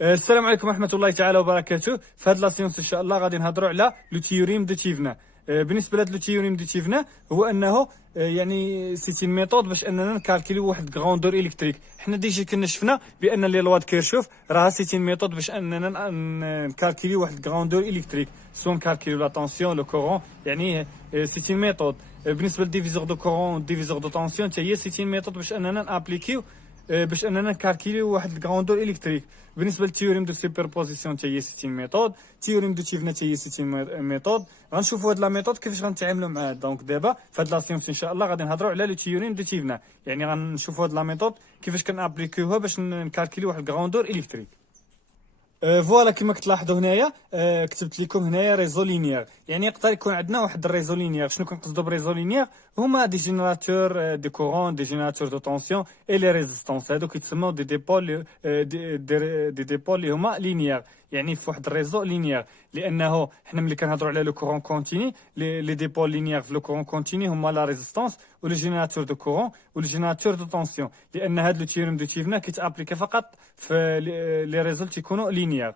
السلام عليكم ورحمة الله تعالى وبركاته. في هذه لاسيونس إن شاء الله غادي نهضروا على لو تيوريم دو تيفنا. بالنسبة لهذا لو تيوريم دو تيفنا هو أنه يعني سيتي ميثود باش أننا نكالكيليو واحد غروندور إلكتريك. حنا ديجا كنا شفنا بأن لي لوا دو كيرشوف راها سيتي ميثود باش أننا نكالكيليو واحد غروندور إلكتريك، سو نكالكيليو لا طونسيون لو كورون، يعني سيتي ميثود. بالنسبة للديفيزور دو كورون ديفيزور دو طونسيون حتى هي سيتي ميثود باش أننا نابليكيو باش اننا نكالكيليو واحد الكروندور الكتريك. بالنسبه للتيوريم دو سوبربوزيسيون حتى هي سيتين ميثود، تيوريم دو تيفنا حتى هي سيتين ميثود. غنشوفوا هاد لا ميثود كيفاش غنتعاملوا معها. دونك دابا في هاد لاسيونس ان شاء الله غادي نهضروا على لو تيوريم دو تيفنا، يعني غنشوفوا هاد لا ميثود كيفاش كنابليكيوها باش نكالكيليو واحد الكروندور الكتريك. فوالا كما كتلاحظوا هنايا كتبت لكم هنايا ريزو لينيير، يعني يقدر يكون عندنا واحد الريزو لينيير. شنو كنقصدوا بريزو لينيير؟ هما دي جينيراتور دي كورون، دي جينيراتور دو طونسيون اي لي ريزيستونس. هادو كيتسموا دي ديبول دي ديبول اللي هما لينيير، يعني في واحد الريزو لينيير. لانه حنا ملي كنهضروا على لو كورون كونتيني، لي ديبول لينيير في لو كورون كونتيني هما لا ريزيستونس و لو جينيراتور دو كورون و لو جينيراتور دو طونسيون. لان هاد لو تيوريم دو تيفنا كيتابليكا فقط في لي ريزو تيكونوا لينيير.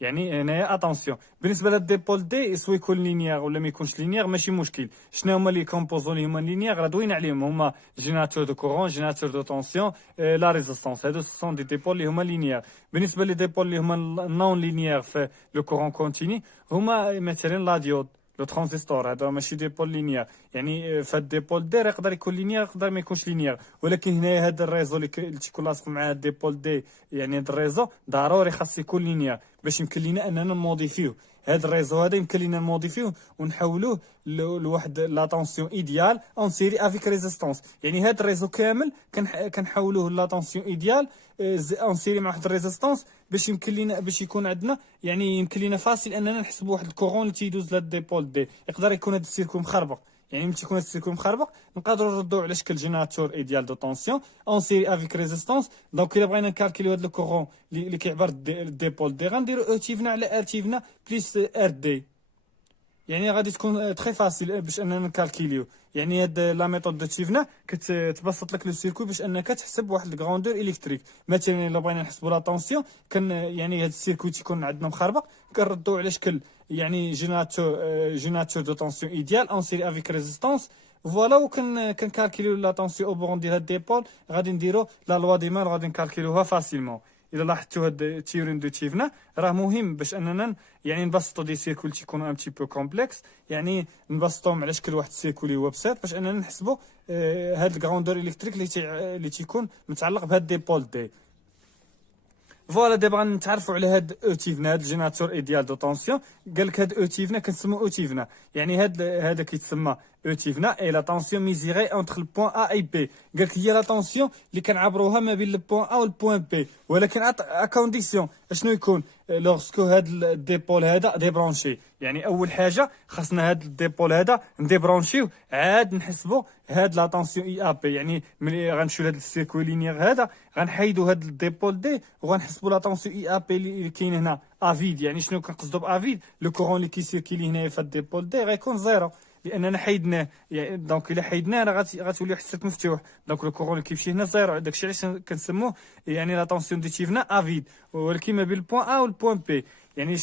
يعني هنايا اتونسيون بالنسبه للديبول دي سوا يكون لينيير ولا ما يكونش لينيير ماشي مشكل. شنو هما لي كومبوزون اللي هما لينيير راه دوينا عليهم، هما جينيراتور دو كورون، جينيراتور دو طونسيون، لا ريزيستونس. هادو سون دي ديبول اللي هما لينيير. بالنسبه لي ديبول اللي هما نون لينيير في لو كورون كونتيني هما مثلا لا ديود، لو ترانزستور. هذا ماشي ديبول لينيير، يعني في هاد ديبول دي يقدر يكون لينيير يقدر ما يكونش لينيير. ولكن هنايا هذا الريزو اللي تيكون لاصق مع هاد ديبول دي، يعني هاد الريزو ضروري خاص يكون لينيير باش يمكن لينا اننا نموديفيو هاد الريزو هذا. يمكن لينا نموديفيو ونحولوه لواحد لا طونسيون ايديال اون سيري افيك ريزيستونس. يعني هاد الريزو كامل كنحولوه لا طونسيون ايديال اون سيري مع واحد الريزيستونس باش يمكن لينا باش يكون عندنا، يعني يمكن لينا فاصل اننا نحسبوا واحد الكورون اللي تيدوز لهاد ديبول دي. يقدر يكون هاد السيركو مخربق، يعني ملي تيكون السيركو مخربق نقدروا نردوه على شكل جينيراتور ايديال دو طونسيون اون سيري افيك ريزيستونس. دونك الا بغينا نكالكيليو هاد الكورون اللي كيعبر ديبول دي غنديروا او تيفنا على ار تيفنا بليس ار دي. يعني غادي تكون تري فاسيل باش اننا نكالكيليو. يعني هاد لا ميثود دو تيفنا كتبسط لك لو سيركو باش انك تحسب واحد الكروندور الكتريك. مثلا الا بغينا نحسبوا لا طونسيون يعني هاد السيركو تيكون عندنا مخربق كنردوه على شكل يعني جينيراتور دو طونسيون ايديال اون سيري افيك ريزيستونس. فوالا كنكالكيليو لا طونسيون او بورون ديال هاد ديبول. غادي نديرو لا لوا دي مان غادي نكالكيليوها فاسيلمون. الا لاحظتوا هاد التيوريم دو تيفنا راه مهم باش اننا يعني نبسطوا دي سيركول تيكونوا ان تي بو كومبلكس، يعني نبسطوهم على شكل واحد السيركول اللي هو بسيط باش اننا نحسبوا هاد الكروندور الكتريك اللي تيكون متعلق بهاد ديبول دي. فوالا دابا غنتعرفوا على هاد او تيفنا، هاد الجينيراتور ايديال دو طونسيون. قال لك هاد او تيفنا كنسموه او تيفنا، يعني هذا كيتسمى او تيفنا اي لا طونسيون ميزيري اونتر البوان ا اي بي. قال لك هي لا طونسيون اللي كنعبروها ما بين البوان ا والبوان بي، ولكن ا كونديسيون شنو يكون لوغسكو هاد الديبول هذا ديبرونشي. يعني اول حاجه خاصنا هاد الديبول هذا نديبرونشيو عاد نحسبوا هاد لا طونسيون اي ا بي. يعني ملي غنمشيو لهاد السيركو لينيير هذا غنحيدوا هاد الديبول دي وغنحسبوا لا طونسيون اي ا بي اللي كاين هنا افيد. يعني شنو كنقصدوا بافيد؟ لو كورون اللي كيسيركيلي هنايا في الديبول دي غيكون زيرو لاننا حيدناه. يعني دونك الا حيدناه راه غتولي حسك مفتوح. دونك لو كورون اللي كيمشي هنا زيرو. داكشي علاش كنسموه يعني لا طونسيون دي تيفنا افيد، ولكن ما بين البوان ا والبوان بي. يعني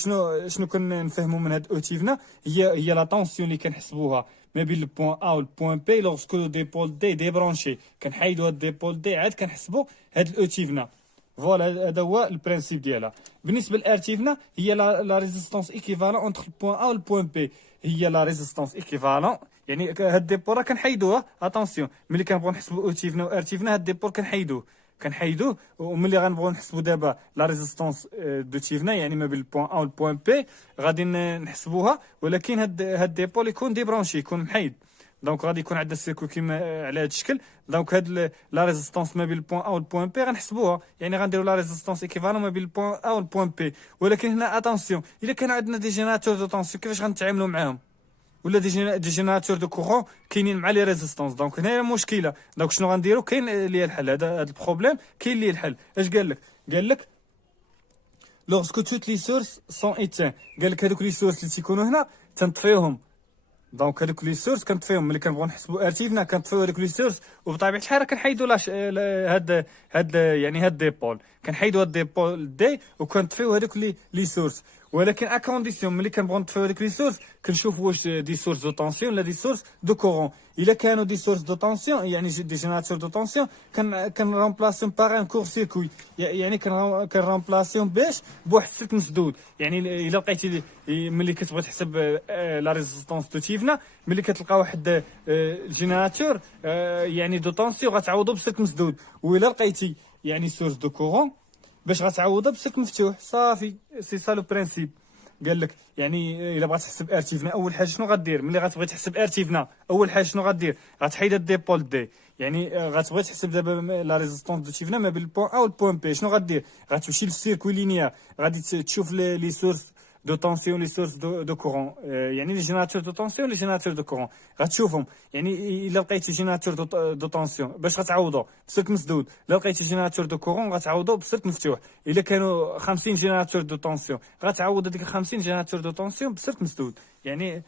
شنو كنفهموا من هاد او تيفنا؟ هي لا طونسيون اللي كنحسبوها ما بين البوان ا والبوان بي لوغسكو لو ديبول دي ديبرونشي. كنحيدوا هاد ديبول دي عاد كنحسبوا هاد الاو تيفنا. فوالا هذا هو البرانسيب ديالها. بالنسبه للار تيفنا هي لا ريزيستونس ايكيفالون اونتر البوان ا والبوان بي. هي لا ريزيستونس ايكيفالون، يعني هاد ديبور راه كنحيدوها. اتونسيون ملي كنبغيو نحسبوا او تيفنا وار تيفنا هاد ديبور كنحيدوه. وملي غنبغيو نحسبوا دابا لا ريزيستونس دو تيفنا يعني ما بين البوان ا والبوان بي غادي نحسبوها، ولكن هاد ديبول يكون ديبرونشي يكون محيد. دونك غادي يكون عندنا السيركو كيما على هذا الشكل. دونك هاد لا ريزيستونس ما بين البوان ا والبوان بي غنحسبوها، يعني غنديروا لا ريزيستونس ايكيفالون ما بين البوان ا والبوان بي. ولكن هنا اتونسيون الا كان عندنا دي جينيراتور دو طونسيون كيفاش غنتعاملوا معاهم؟ ولا دي جينيراتور دو كورون كاينين مع لي ريزيستونس. دونك هنايا مشكله. دونك شنو غنديروا؟ كاين لي الحل. هذا البروبليم كاين ليه الحل. اش قال لك لوغسكو توت لي سورس سون ايتان. قال لك هذوك لي سورس اللي تيكونوا هنا تنطفيوهم دونك هذوك لي سورس كنطفيهم ملي كنبغيو نحسبوا ارتيفنا، كنطفيو هذوك لي سورس، وبطبيعه الحال راه كنحيدوا هاد يعني هاد ديبول، كنحيدوا هاد ديبول دي وكنطفيو هذوك لي سورس. ولكن ا كونديسيون ملي كنبغيو نطفيو هذوك لي سورس كنشوفوا واش دي سورس دو طونسيون ولا دي سورس دو كورون. الا كانوا دي سورس دو طونسيون يعني دي جينيراتور دو طونسيون كنرامبلاسيون باغ ان كور سيركوي، يعني كنرامبلاسيون باش بواحد السلك مسدود. يعني الا لقيتي ملي كتبغي تحسب لا ريزيستونس دو تيفنا، ملي كتلقى واحد الجينيراتور يعني دو طونسيون غتعوضو بسلك مسدود، والا لقيتي يعني سورس دو كورون باش غتعوضها بسلك مفتوح صافي. سي سا لو برينسيپ. قال لك يعني الا بغيت تحسب ارتيفنا اول حاجه شنو غدير؟ ملي غتبغي تحسب ارتيفنا اول حاجه شنو غدير؟ غتحيد الديبول دي، يعني غتبغي تحسب دابا لا ريزيستونس دو تيفنا ما بين البوان ا والبوان بي. شنو غدير؟ غتمشي للسيركوي لينيير، غادي تشوف لي سورس دو طونسيون لي سورس دو كورون، يعني لي جينيراتور دو طونسيون لي جينيراتور دو كورون غتشوفهم. يعني الا لقيتي جينيراتور دو طونسيون باش غتعوضو بسلك مسدود، الا لقيتي جينيراتور دو كورون غتعوضو بسلك مفتوح. الا كانوا 50 جينيراتور دو طونسيون غتعوض هذيك 50 جينيراتور دو طونسيون بسلك مسدود. يعني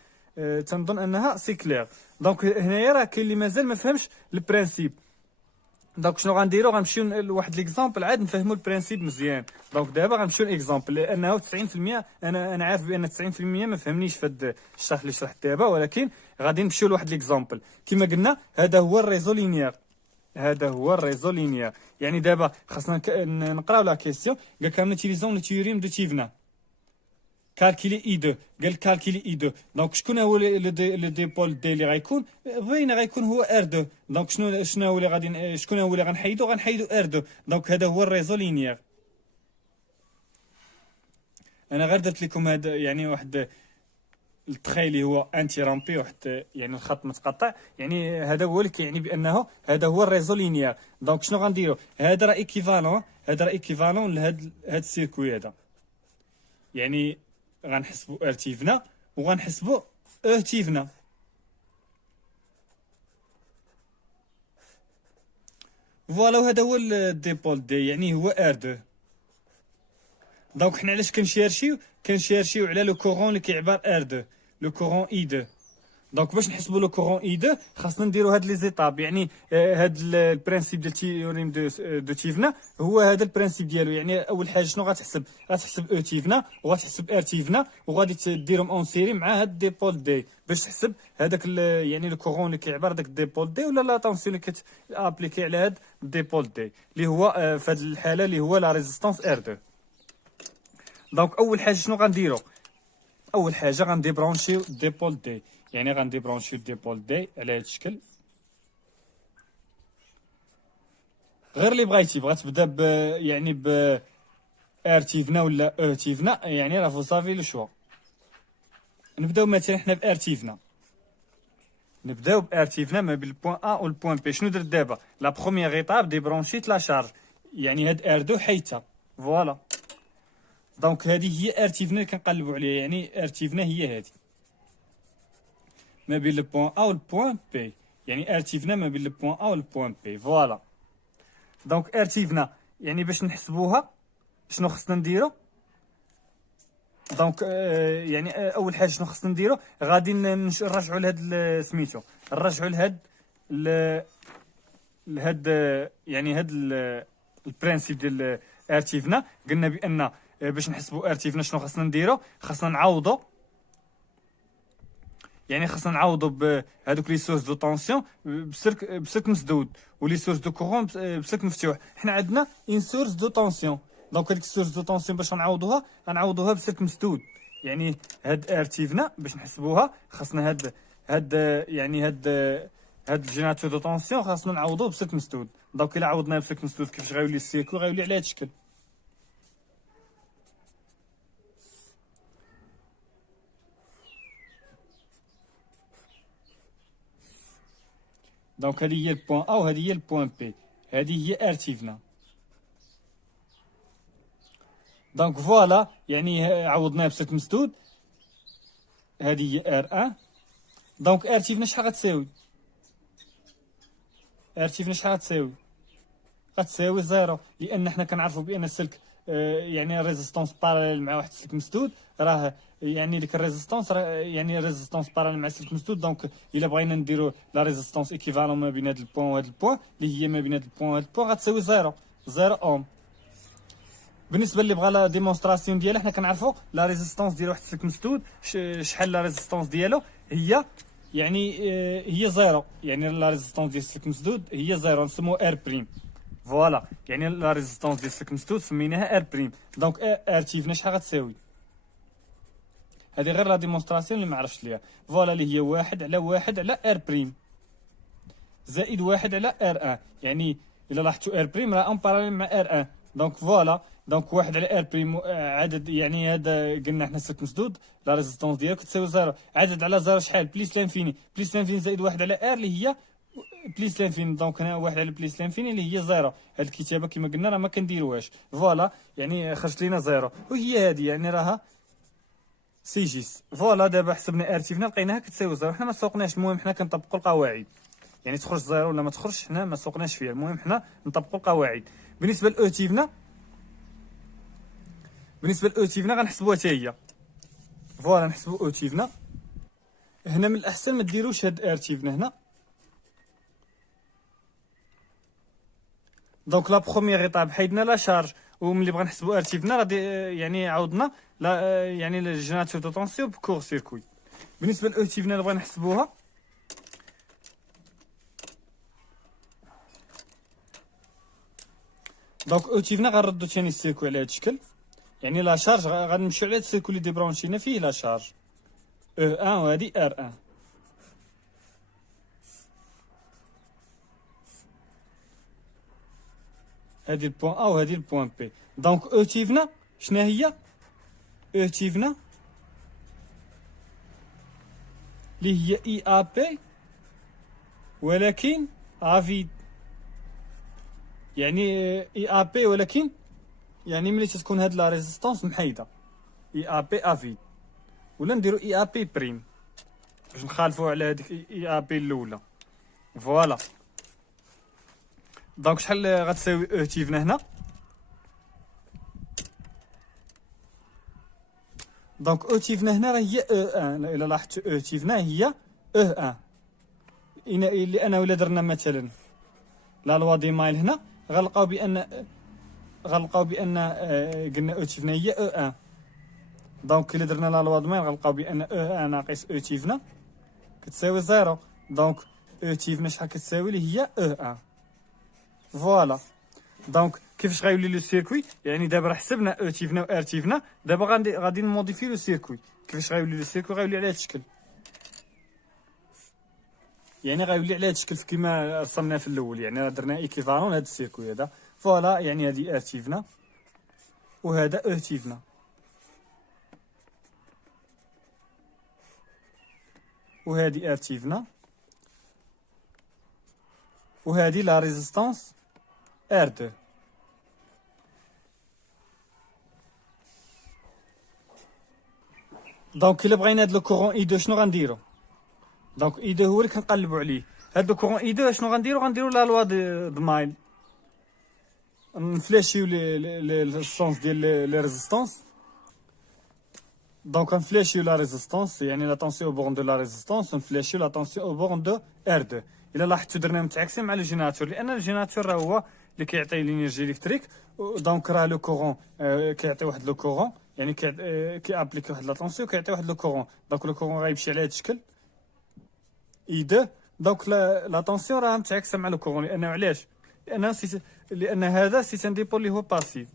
تنظن انها سي كلير. دونك هنايا راه كاين اللي مازال ما فهمش البرانسيب. دونك شنو غنديرو؟ غنمشيو لواحد ليكزامبل عاد نفهموا البرانسيب مزيان. دونك دابا غنمشيو ليكزامبل، لانه 90% انا عارف بان 90% ما فهمنيش في هذا الشرح اللي شرحت دابا، ولكن غادي نمشيو لواحد ليكزامبل. كما قلنا هذا هو الريزو لينيير، هذا هو الريزو لينيير. يعني دابا خاصنا نقراو لا كيسيون. قال لك نوتيليزون لو تيوريم دو تيفنا كالكيلي اي 2. قال كالكيلي اي 2. دونك شكون هو لو ديبول دي اللي غيكون باين غيكون هو ار 2. دونك شنو هو اللي غادي شكون هو اللي غنحيدو ار 2. دونك هذا هو الريزو لينيير. انا غير درت لكم هذا يعني واحد التخيل اللي هو انتي رامبي، واحد يعني الخط متقطع. يعني هذا هو اللي كيعني بانه هذا هو الريزو لينيير. دونك شنو غنديرو؟ هذا راه ايكيفالون، هذا راه ايكيفالون لهاد السيركوي هذا. يعني غنحسبوا ار تيفنا وغنحسبوا او تيفنا. فوالا وهذا هو الديبول دي، يعني هو ار 2. دونك حنا علاش كنشيرشيو على لو كورون اللي كيعبر ار 2، لو كورون اي 2. دونك باش نحسبوا لو كورون اي 2 خاصنا نديروا هاد لي زيتاب. يعني هاد البرانسيب ديال تيوريم دو تيفنا هو هذا البرانسيب ديالو. يعني اول حاجه شنو غتحسب او تيفنا وغتحسب ار تيفنا، وغادي ديرهم اون سيري مع هاد ديبول دي باش تحسب هذاك يعني لو كورون اللي كيعبر داك ديبول دي، ولا لا طونسيون اللي كتابليكي على هاد ديبول دي اللي هو في هاد الحاله اللي هو لا ريزيستونس ار 2. دونك اول حاجه شنو غنديرو؟ اول حاجه غنديبرونشيو ديبول دي، يعني غنديبرونشيو ديبول دي على هذا الشكل. غير اللي بغيتي، بغات تبدا يعني ب ار تيفنا ولا او تيفنا، يعني راه فو صافي لو شوا. نبداو مثلا حنا بار تيفنا، نبداو بار تيفنا ما بين البوان ا والبوان بي. شنو درت دابا؟ لا بروميير ايطاب ديبرونشيت لا شارج، يعني هاد ار 2 حيدتها. فوالا دونك هذه هي ار تيفنا اللي كنقلبوا عليها. يعني ار تيفنا هي هذه ما بين البوان ا والبوان بي، يعني ار تيفنا ما بين البوان ا والبوان بي. فوالا دونك ار تيفنا يعني باش نحسبوها شنو خصنا نديرو؟ دونك يعني اول حاجه شنو خصنا نديرو؟ غادي نرجعوا لهاد سميتو، نرجعوا لهاد يعني هاد البرانسيب ديال ار تيفنا. قلنا بان باش نحسبوا ار تيفنا شنو خصنا نديرو؟ خصنا نعوضو، يعني خصنا نعوضو بهذوك لي سورس دو طونسيون بسلك مسدود، ولي سورس دو كورون بسلك مفتوح. حنا عندنا اون سورس دو طونسيون، دونك هذيك السورس دو طونسيون باش غنعوضوها بسلك مسدود. يعني هاد ار تيفنا باش نحسبوها خصنا هاد يعني هاد الجينيراتور دو طونسيون خاصنا نعوضوه بسلك مسدود. دونك الا عوضناه بسلك مسدود كيفاش غيولي السيركو؟ غيولي على هاد الشكل. دونك هذه هي البوان ا وهذه هي البوان بي، هذه هي ار تيفنا. دونك فوالا يعني عوضناها بسلك مسدود، هذه هي ار 1. دونك ار تيفنا شحال غتساوي؟ ار تيفنا شحال غتساوي؟ غتساوي زيرو، لان حنا كنعرفوا بان السلك يعني ريزيستونس باراليل مع واحد السلك مسدود، راه يعني ديك الريزيستونس يعني ريزيستونس باراليل مع السلك مسدود. دونك الا بغينا نديرو لا ريزيستونس ايكيفالون ما بين هاد البوان وهاد البوان اللي هي ما بين هاد البوان وهاد البوان غتساوي زيرو اوم. بالنسبه اللي بغى لا ديمونستراسيون ديالها، حنا كنعرفوا لا ريزيستونس ديال واحد السلك مسدود شحال لا ريزيستونس ديالو هي يعني هي زيرو، يعني لا ريزيستونس ديال السلك مسدود هي زيرو، نسموه ار بريم. فوالا يعني لا ريزيستونس ديال السلك مسدود سميناها ار بريم. دونك ار تيفنا شحال غتساوي؟ هذه غير لا ديمونستراسيون اللي ما عرفتش ليها. فوالا اللي هي 1/1 على ار بريم زائد 1 على ار ان. يعني الا لاحظتوا ار بريم راه اون باراليل مع ار ان. دونك فوالا دونك 1 على ار بريم عدد، يعني هذا قلنا حنا سلك مسدود لا ريزيستونس ديالو كتساوي زيرو. عدد على زيرو شحال؟ بليس لانفيني. بليس لانفيني زائد 1 على ار اللي هي بليس لانفيني. دونك هنا 1 على بليس لانفيني اللي هي زيرو. هاد الكتابه كما قلنا راه ما كنديروهاش. فوالا يعني خرجت لينا زيرو، وهي هذه يعني راها سيجيس. فوالا دابا حسبنا ار تيفنا لقيناها كتساوي زيرو. حنا ما سوقناش، المهم حنا كنطبقوا القواعد. يعني تخرج زيرو ولا ما تخرجش حنا ما سوقناش فيها، المهم حنا نطبقوا القواعد. بالنسبه لاو تيفنا، غنحسبوها حتى هي. فوالا نحسبوا او تيفنا. هنا من الاحسن ما ديروش هاد ار تيفنا هنا. دونك لا بروميير ايطاب حيدنا لا شارج، وملي بغا نحسبوا ار تيفنا غادي يعني عوضنا لا يعني الجينيراتور دو طونسيون بكور سيركوي. بالنسبه لاو تيفنا اللي بغا نحسبوها، دونك او تيفنا غنردو ثاني السيركوي على هاد الشكل. يعني لا شارج غنمشيو على هاد السيركوي اللي ديبرونشينا فيه لا شارج او ان، وهادي ار ان. هادي البوان ا وهادي البوان بي. دونك او تيفنا شنا هي؟ او تيفنا اللي هي اي ا بي ولكن افيد. يعني اي ا بي ولكن يعني ملي تكون هاد لا ريزيستونس محايده اي ا بي افيد، ولا نديرو اي ا بي بريم باش نخالفوا على هذيك اي ا بي الاولى. فوالا دونك شحال غتساوي او تيفنا هنا؟ دونك او تيفنا هنا راه هي او ان. الا لاحظتوا او تيفنا هي او ان. لان ولا درنا مثلا لا لوا دي مايل هنا غنلقاو بان قلنا او تيفنا هي او ان. دونك الا درنا لا لوا دي مايل غنلقاو بان او ان ناقص او تيفنا كتساوي زيرو. دونك او تيفنا شحال كتساوي؟ اللي هي او ان. فوالا دونك كيفاش غيولي لو سيركوي؟ يعني دابا راه حسبنا او تيفنا و ار تيفنا، دابا غادي نموديفي لو سيركوي. كيفاش غيولي لو سيركوي؟ غيولي على هذا الشكل، يعني غيولي على هذا الشكل كما رسمناه في الاول. يعني راه درنا ايكيفالون لهذا السيركوي هذا. فوالا يعني هذه ار تيفنا وهذا او تيفنا، وهذه ار تيفنا، وهذه لا ريزيستونس ار 2. دونك الا بغينا هاد لو كورون اي 2 شنو غنديرو؟ دونك اي 2 هو اللي كنقلبوا عليه. هاد لو كورون اي 2 شنو غنديرو لا لوا د مايل، نفلاشيو السونس ديال لي ريزيستونس. دونك نفلاشيو لا ريزيستونس، يعني لا طونسيون او بورن دو لا ريزيستونس، نفلاشيو لا طونسيون او بورن دو ار 2. الا لاحظتوا درنا متعاكسين مع لو جينيراتور، لان الجينيراتور راه هو اللي كيعطي لينيرجي الكتريك. دونك راه لو كورون كيعطي واحد لو كورون، يعني كي ابليكي واحد لا طونسيون كيعطي واحد لو كورون. دونك لو كورون غيمشي على هذا الشكل اي 2. دونك لا طونسيون راه متعاكسه مع لو كورون. لانه علاش؟ لان هذا سي ان ديبو اللي هو باسيف.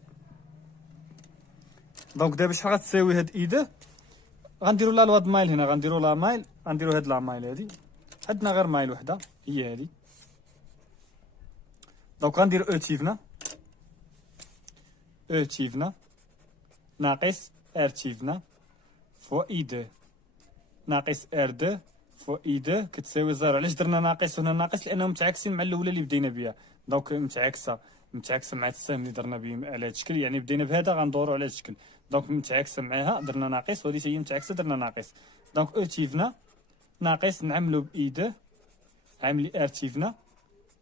دونك دابا شحال غتساوي هاد اي 2؟ غنديرو لا لوا د مايل هنا، غنديرو لا مايل، غنديرو هاد لا مايل هادي، عندنا غير مايل وحده هي هادي. دونك غنديرو او تيفنا ناقص ار تيفنا فوا اي 2 ناقص ار 2 فوا اي 2 كتساوي زيرو. علاش درنا ناقص هنا ناقص؟ لانهم متعاكسين مع الاولى اللي بدينا بها. دونك متعاكسه مع السهم اللي درنا به على هذا الشكل. يعني بدينا بهذا غندورو على هذا الشكل، دونك متعاكسه معاها درنا ناقص، وهذه هي متعاكسه درنا ناقص. دونك او تيفنا ناقص نعملو ب اي 2 عاملي ار تيفنا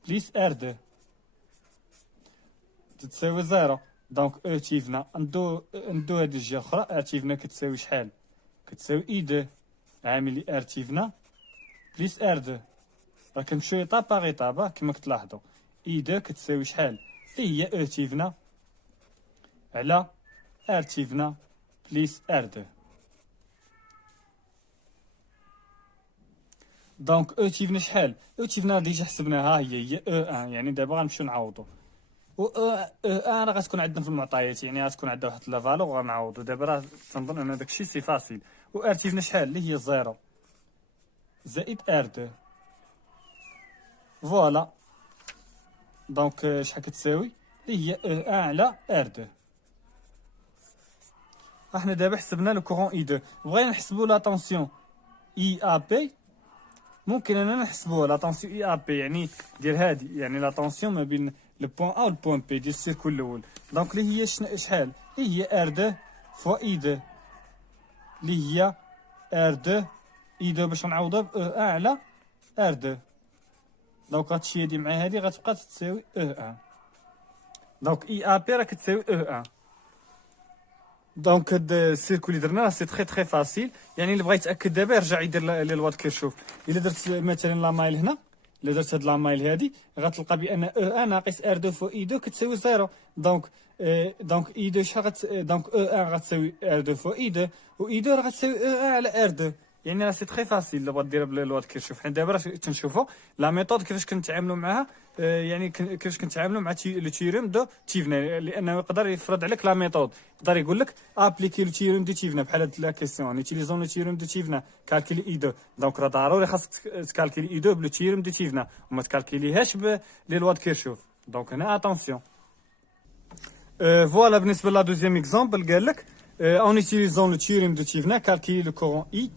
بليس ار 2 تتساوي زيرو. دونك او تيفنا ندو هاد الجهه الاخرى. ار تيفنا كتساوي شحال؟ كتساوي اي دو عامل ار تيفنا بليس ار دو. راه كنمشيو ايطاب باغ ايطاب كما كتلاحظوا. اي دو كتساوي شحال؟ هي او تيفنا على ار تيفنا بليس ار دو. دونك او تيفنا شحال؟ او تيفنا ديجا حسبناها، هي او ان، يعني دابا غنمشيو نعوضو. و او ان راه غتكون عندنا في المعطيات، يعني غتكون عندها واحد لا فالور غنعوضو. دابا راه تنظن ان داكشي سي فاسيل. و ار تيفنا شحال؟ اللي هي زيرو زائد ار دو. فوالا. دونك شحال كتساوي؟ اللي هي او ان على ار دو. احنا دابا حسبنا لو كورون اي دو، بغينا نحسبو لا طونسيون اي ا بي. ممكن اننا نحسبوها لا طونسيون اي ا بي، يعني ديال هادي، يعني لا طونسيون ما بين لو بوين ا و البوين بي ديال السيركل الاول. دونك اللي هي شحال؟ اللي هي ار دو فوا اي دو، اللي هي ار دو اي دو باش نعوضها ب او ان على ار دو. دونك هادشي هادي مع هادي غتبقى تساوي او ان. دونك اي ا بي راه كتساوي او ان. دونك هاد السيركل اللي درناه سي تري فاسيل. يعني اللي بغا يتاكد دابا يرجع يدير لي لوا كيرشوف. الا درت مثلا لا مايل هنا، الا درت هاد لا مايل هادي غتلقى بان او ان ناقص ار دو فوا اي دو كتساوي زيرو. دونك دونك اي دو شحال دونك او ان غتساوي ار دو فوا اي دو، و اي دو راه غتساوي او ان على ار دو. يعني راه سي تري فاسيل الا بغات ديرها بلا لوا كيرشوف. حنا دابا راه تنشوفوا لا ميثود كيفاش كنتعاملوا معاها، يعني كيفاش كنتعاملوا مع لو تيوريم دو تيفنا، لانه يقدر يفرض عليك لا ميثود. يقدر يقول لك ابليكي لو تيوريم دو تيفنا بحال هاد لا كيسيون يوتيليزون لو تيوريم دو تيفنا كالكولي اي دو. دونك راه ضروري خاصك تكالكولي اي دو بلو تيوريم دو تيفنا وما تكالكوليهاش لي لوا كيرشوف. دونك هنا اتونسيون. فوالا بالنسبه لا دوزيام اكزومبل قال لك en utilisant le théorème de Thievenin, calculer le courant I,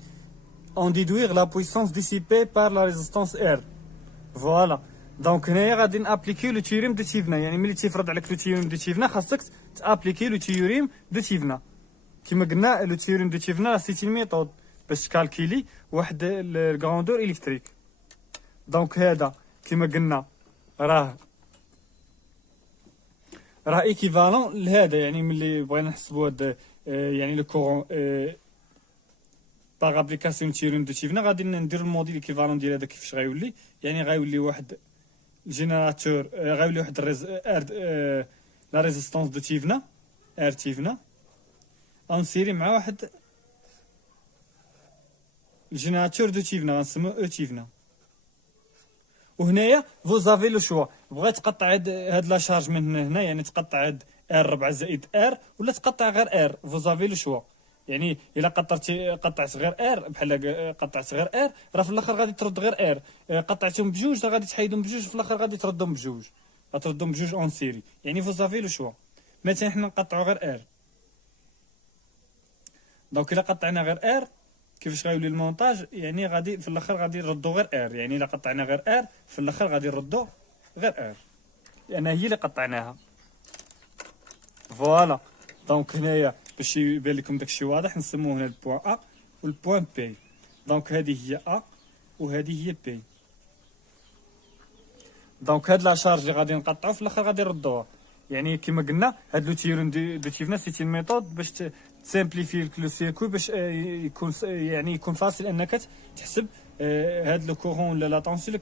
en déduire la puissance dissipée par la résistance R. فوالا. دونك هنايا غادي نابليكيو لو تيوريم دو تيفنا، يعني ملي تيفرض عليك لو تيوريم دو تيفنا خاصك تابليكي لو تيوريم دو تيفنا. كما قلنا لو تيوريم دو تيفنا سي اون ميثود باش تكالكيلي واحد الكروندور الكتريك. دونك هذا كما قلنا راه ايكيفالون لهذا، يعني ملي بغينا نحسبوا هاد يعني لو كورون باغ ابليكاسيون تيوريم دو تيفنا غادي ندير الموديل ايكيفالون ديال هذا كيفاش غيولي. يعني غيولي واحد الجينيراتور، غيولي واحد لا ريزيستونس دو تيفنا ار تيفنا غنسيري مع واحد الجينيراتور دو تيفنا غنسموه او تيفنا. وهنايا فوزافي لو شوا، بغيت تقطع هاد لا شارج من هنا، يعني تقطع هاد ار 4 زائد ار، ولا تقطع غير ار. فوزافي لو شوا، يعني الا قطعت غير ار بحال قطعت غير ار راه في الاخر غادي ترد غير ار. قطعتهم بجوج راه غادي تحيدهم بجوج، في الاخر غادي تردهم بجوج، غتردهم بجوج اون سيري. يعني فوزافي لو شوا. مثلا حنا نقطعوا غير ار، دونك الا قطعنا غير ار كيفاش غيولي المونتاج؟ يعني غادي في الاخر غادي نردو غير ار. يعني الا قطعنا غير ار في الاخر غادي نردو غير ار، لان هي اللي قطعناها. فوالا. دونك هنايا باش يبان لكم داكشي واضح نسموه هنا البوان ا والبوان بي. دونك هذه هي ا وهذه هي بي. دونك هاد لا شارج اللي غادي نقطعو في الاخر غادي نردوها. يعني كما قلنا هاد لو تيوريم دو تيفنا سي اون ميثود باش تسامبليفي لو سيركوي باش يكون يعني يكون فاصل انك تحسب هاد لو كورون ولا لا طونسيون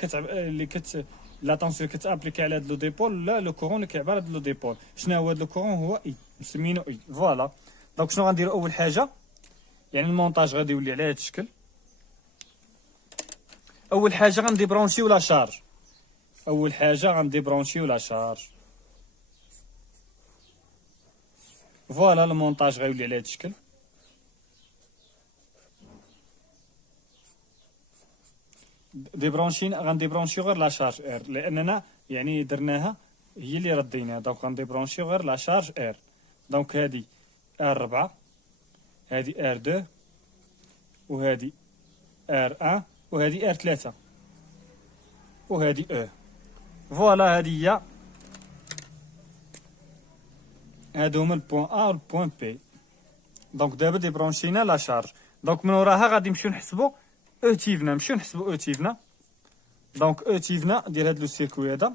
لا طونسيون اللي كتابليكي على هاد لو ديبول ولا لو كورون اللي كيعبر هاد لو ديبول. شنو هو هاد لو كورون؟ هو اي، مسمينو اي. فوالا. دونك شنو غنديرو اول حاجه؟ يعني المونتاج غادي يولي على هاد الشكل. اول حاجه غنديبرونشيو لا شارج، اول حاجه غنديبرونشيو لا شارج. فوالا المونتاج غيولي على هاد الشكل. غنديبرونشيو غير لا شارج ار، لاننا يعني درناها هي اللي رديناها. دونك غنديبرونشيو غير لا شارج ار. دونك هادي ار 4، هادي ار 2، وهادي ار 1، وهادي ار 3، وهادي او. فوالا هادي هي، هادو هما البوان ا والبوان بي. دونك دابا ديبرونشينا لا شارج. دونك من وراها غادي نمشيو نحسبو او تيفنا. نمشيو نحسبو او تيفنا. دونك او تي فنا ديال هاد لو سيركوي هذا.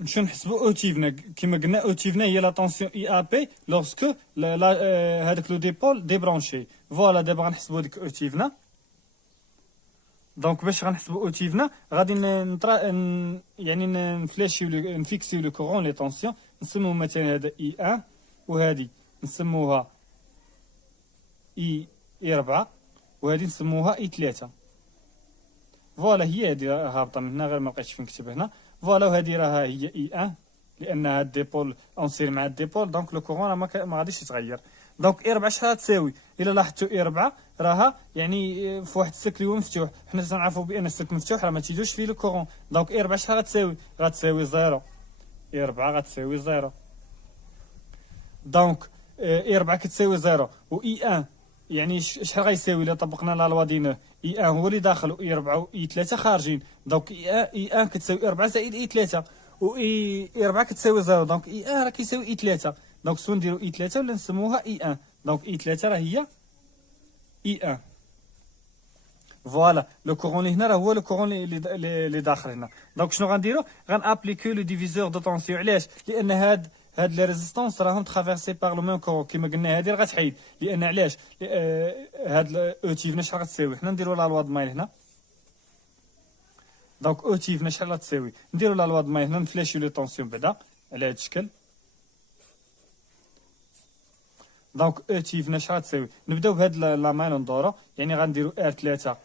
نمشيو نحسبوا او تيفنا كيما قلنا. او تيفنا هي لا طونسيون اي ا بي لورسكو هذاك لو ديبول ديبرونشي. فوالا دابا غنحسبوا ديك او تيفنا. دونك باش غنحسبوا او تيفنا غادي يعني نفلاشيو نفيكسيو لو كورون لي طونسيون. نسموه مثلا هذا اي 1 وهذه نسموها اي 4 وهذه نسموها اي 3. فوالا هي هذه هابطه من هنا غير ما بقيتش فين نكتب هنا. فوالا وهذه راها هي اي 1 لانها الديبول اونسير مع الديبول. دونك لو كورون ما غاديش يتغير. دونك اي 4 شحال تساوي؟ الا لاحظتوا اي 4 راها يعني في واحد السلك اللي هو مفتوح. حنا تنعرفوا بان السلك مفتوح راه ما تيدوش فيه لو كورون. دونك اي 4 شحال غتساوي؟ غتساوي 0. اي 4 غتساوي 0. دونك اي 4 كتساوي 0 و اي 1 يعني شحال غيساوي الا طبقنا لا لوا دي 9؟ اي 1 هو اللي داخل و اي 4 و اي 3 خارجين. دونك اي 1 كتساوي اي 4 زائد اي 3 و اي 4 كتساوي 0. دونك اي 1 راه كيساوي اي 3. دونك سوا نديرو اي 3 ولا نسموها اي 1. دونك اي 3 راه هي اي 1. فوالا لو كورون اللي هنا راه هو لو كورون اللي داخل هنا. دونك شنو غنديرو؟ غنابليكيو لو ديفيزور دو طونسيون. علاش؟ لان هاد لي ريزيستونس راهم ترافيرسي باغ لو ميم كورون. كيما قلنا هادي راه غتحيد. لان علاش؟ هاد او تيفنا شحال غتساوي؟ حنا نديرو لا لوا د مايل هنا. دونك او تيفنا شحال غتساوي؟ نديرو لا لوا د مايل هنا نفلاشيو لي طونسيون بعدا على هاد الشكل. دونك او تيفنا شحال غتساوي؟ نبداو بهاد لا مايل ندورو. يعني غنديرو ار 3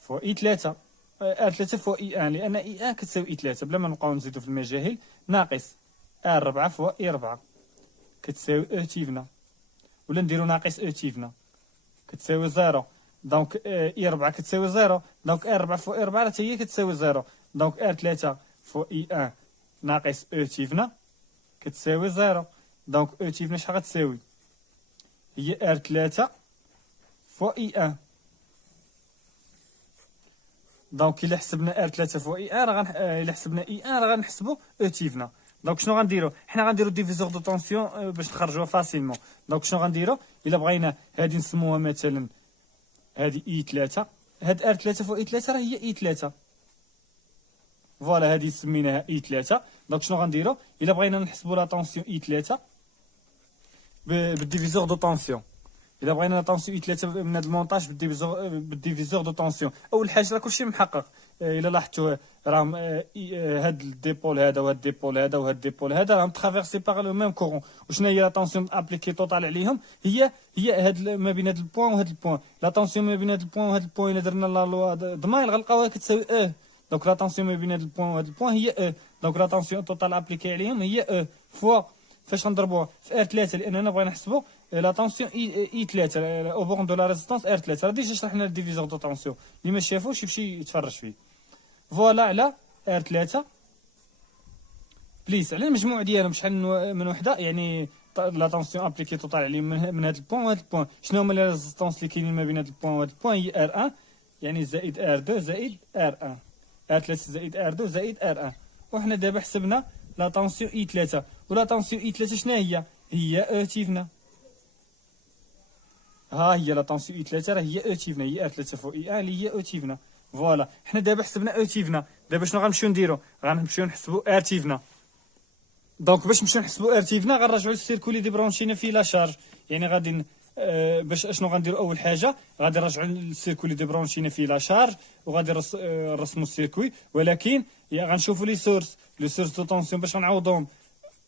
فوا اي 3 ار 3 فوا اي 1 لان اي 1 كتساوي اي 3 بلا ما نبقاو نزيدو في المجاهيل ناقص ار 4 فوا اي 4 كتساوي او تيفنا. ولا نديرو ناقص او تيفنا كتساوي 0. دونك اي 4 كتساوي 0. دونك ار 4 فوا اي 4 حتى هي كتساوي 0. دونك ار 3 فوا اي 1 ناقص او تيفنا كتساوي 0. دونك او تيفنا شحال غتساوي؟ هي ار 3 فوا اي 1. دونك الا حسبنا ار 3 فوا اي 1 الا حسبنا اي 1 راه غنحسبوا او تيفنا. دونك شنو غنديرو؟ حنا غنديرو ديفيزور دو طونسيون باش نخرجوها فاسيلمون. دونك شنو غنديرو؟ الا بغينا هادي نسموها مثلا هادي اي 3. هاد ار 3 فوا اي 3 راه هي اي 3. فوالا هادي سميناها اي 3. دونك شنو غنديرو؟ الا بغينا نحسبوا لا طونسيون اي 3 بالديفيزور دو طونسيون. الا بغينا لا طونسيون اي 3 من هاد المونطاج بالديفيزور دو طونسيون. اول حاجه راه كلشي محقق. الا لاحظتوا راهم هاد الديبول هذا وهاد الديبول هذا وهاد الديبول هذا راهم ترافيرسي باغ لو ميم كورون. وشنو هي لا طونسيون ابليكي توتال عليهم؟ هي هاد ما بين هاد البوان وهاد البوان. لا طونسيون ما بين هاد البوان وهاد البوان الا درنا لا لوا ضمايل غنلقاوها كتساوي او. دونك لا طونسيون ما بين هاد البوان وهاد البوان هي او. دونك لا طونسيون توتال ابليكي عليهم هي او فوا فاش غنضربوها في ار 3 لاننا بغينا نحسبوا لا طونسيون اي 3 او بورن دو لا ريزيستونس ار 3. راه ديجا شرحنا الديفيزور دو طونسيون. اللي ما شافوش يمشي يتفرج فيه. فوالا على ار 3 بليس على المجموع ديالهم شحال من وحده. يعني لا طونسيون ابليكي توتال عليهم من هذا البوان وهذا البوان. شنو هما لي ريزيستونس اللي كاينين ما بين هذا البوان وهذا البوان؟ هي ار 1 يعني زائد ار 2 زائد ار 1. ار 3 زائد ار 2 زائد ار 1. وحنا دابا حسبنا لا طونسيون اي 3. ولا طونسيون اي 3 شنو هي او تيفنا. ها هي لا طونسيون اي 3 راه هي او تيفنا. هي ار 3 فوق اي 1 اللي هي او تيفنا. فوالا حنا دابا حسبنا او تيفنا. دابا شنو غنمشيو نديرو؟ غنمشيو نحسبوا ار تيفنا. دونك باش نمشيو نحسبوا ار تيفنا غنرجعوا للسيركو اللي ديبرونشينا فيه لا شارج. يعني غادي باش شنو غنديروا؟ اول حاجه غادي نرجعوا للسيركو اللي ديبرونشينا فيه لا شارج وغادي نرسموا السيركوي. ولكن غنشوفوا لي سورس دو طونسيون باش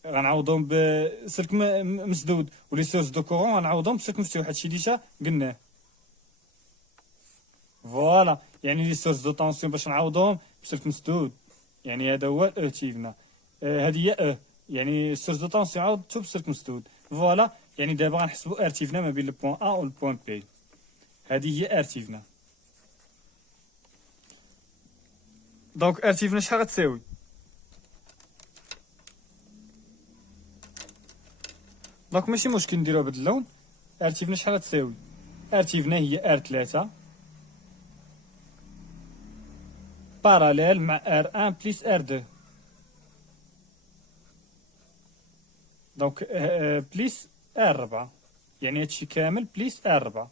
غنعوضهم بسلك مسدود. ولي سورس دو كورون غنعوضهم بسلك مفتوح. هادشي ديجا قلناه. فوالا يعني لي سورس دو طونسيون باش نعوضهم بسلك مسدود. يعني هذا هو او تيفنا. هذه هي او يعني سورس دو طونسيون عوضتو بسلك مسدود. فوالا يعني دابا غنحسبوا ار تيفنا ما بين البوان ا و البوان بي. هذه هي ار تيفنا. دونك ار تيفنا شحال غتساوي؟ دونك ماشي مشكل نديروها بهاد اللون. ار تيفنا شحال غتساوي؟ ار تيفنا هي ار 3 باراليل مع ار 1 بليس ار 2. دونك بليس ار 4 يعني هادشي كامل بليس ار 4.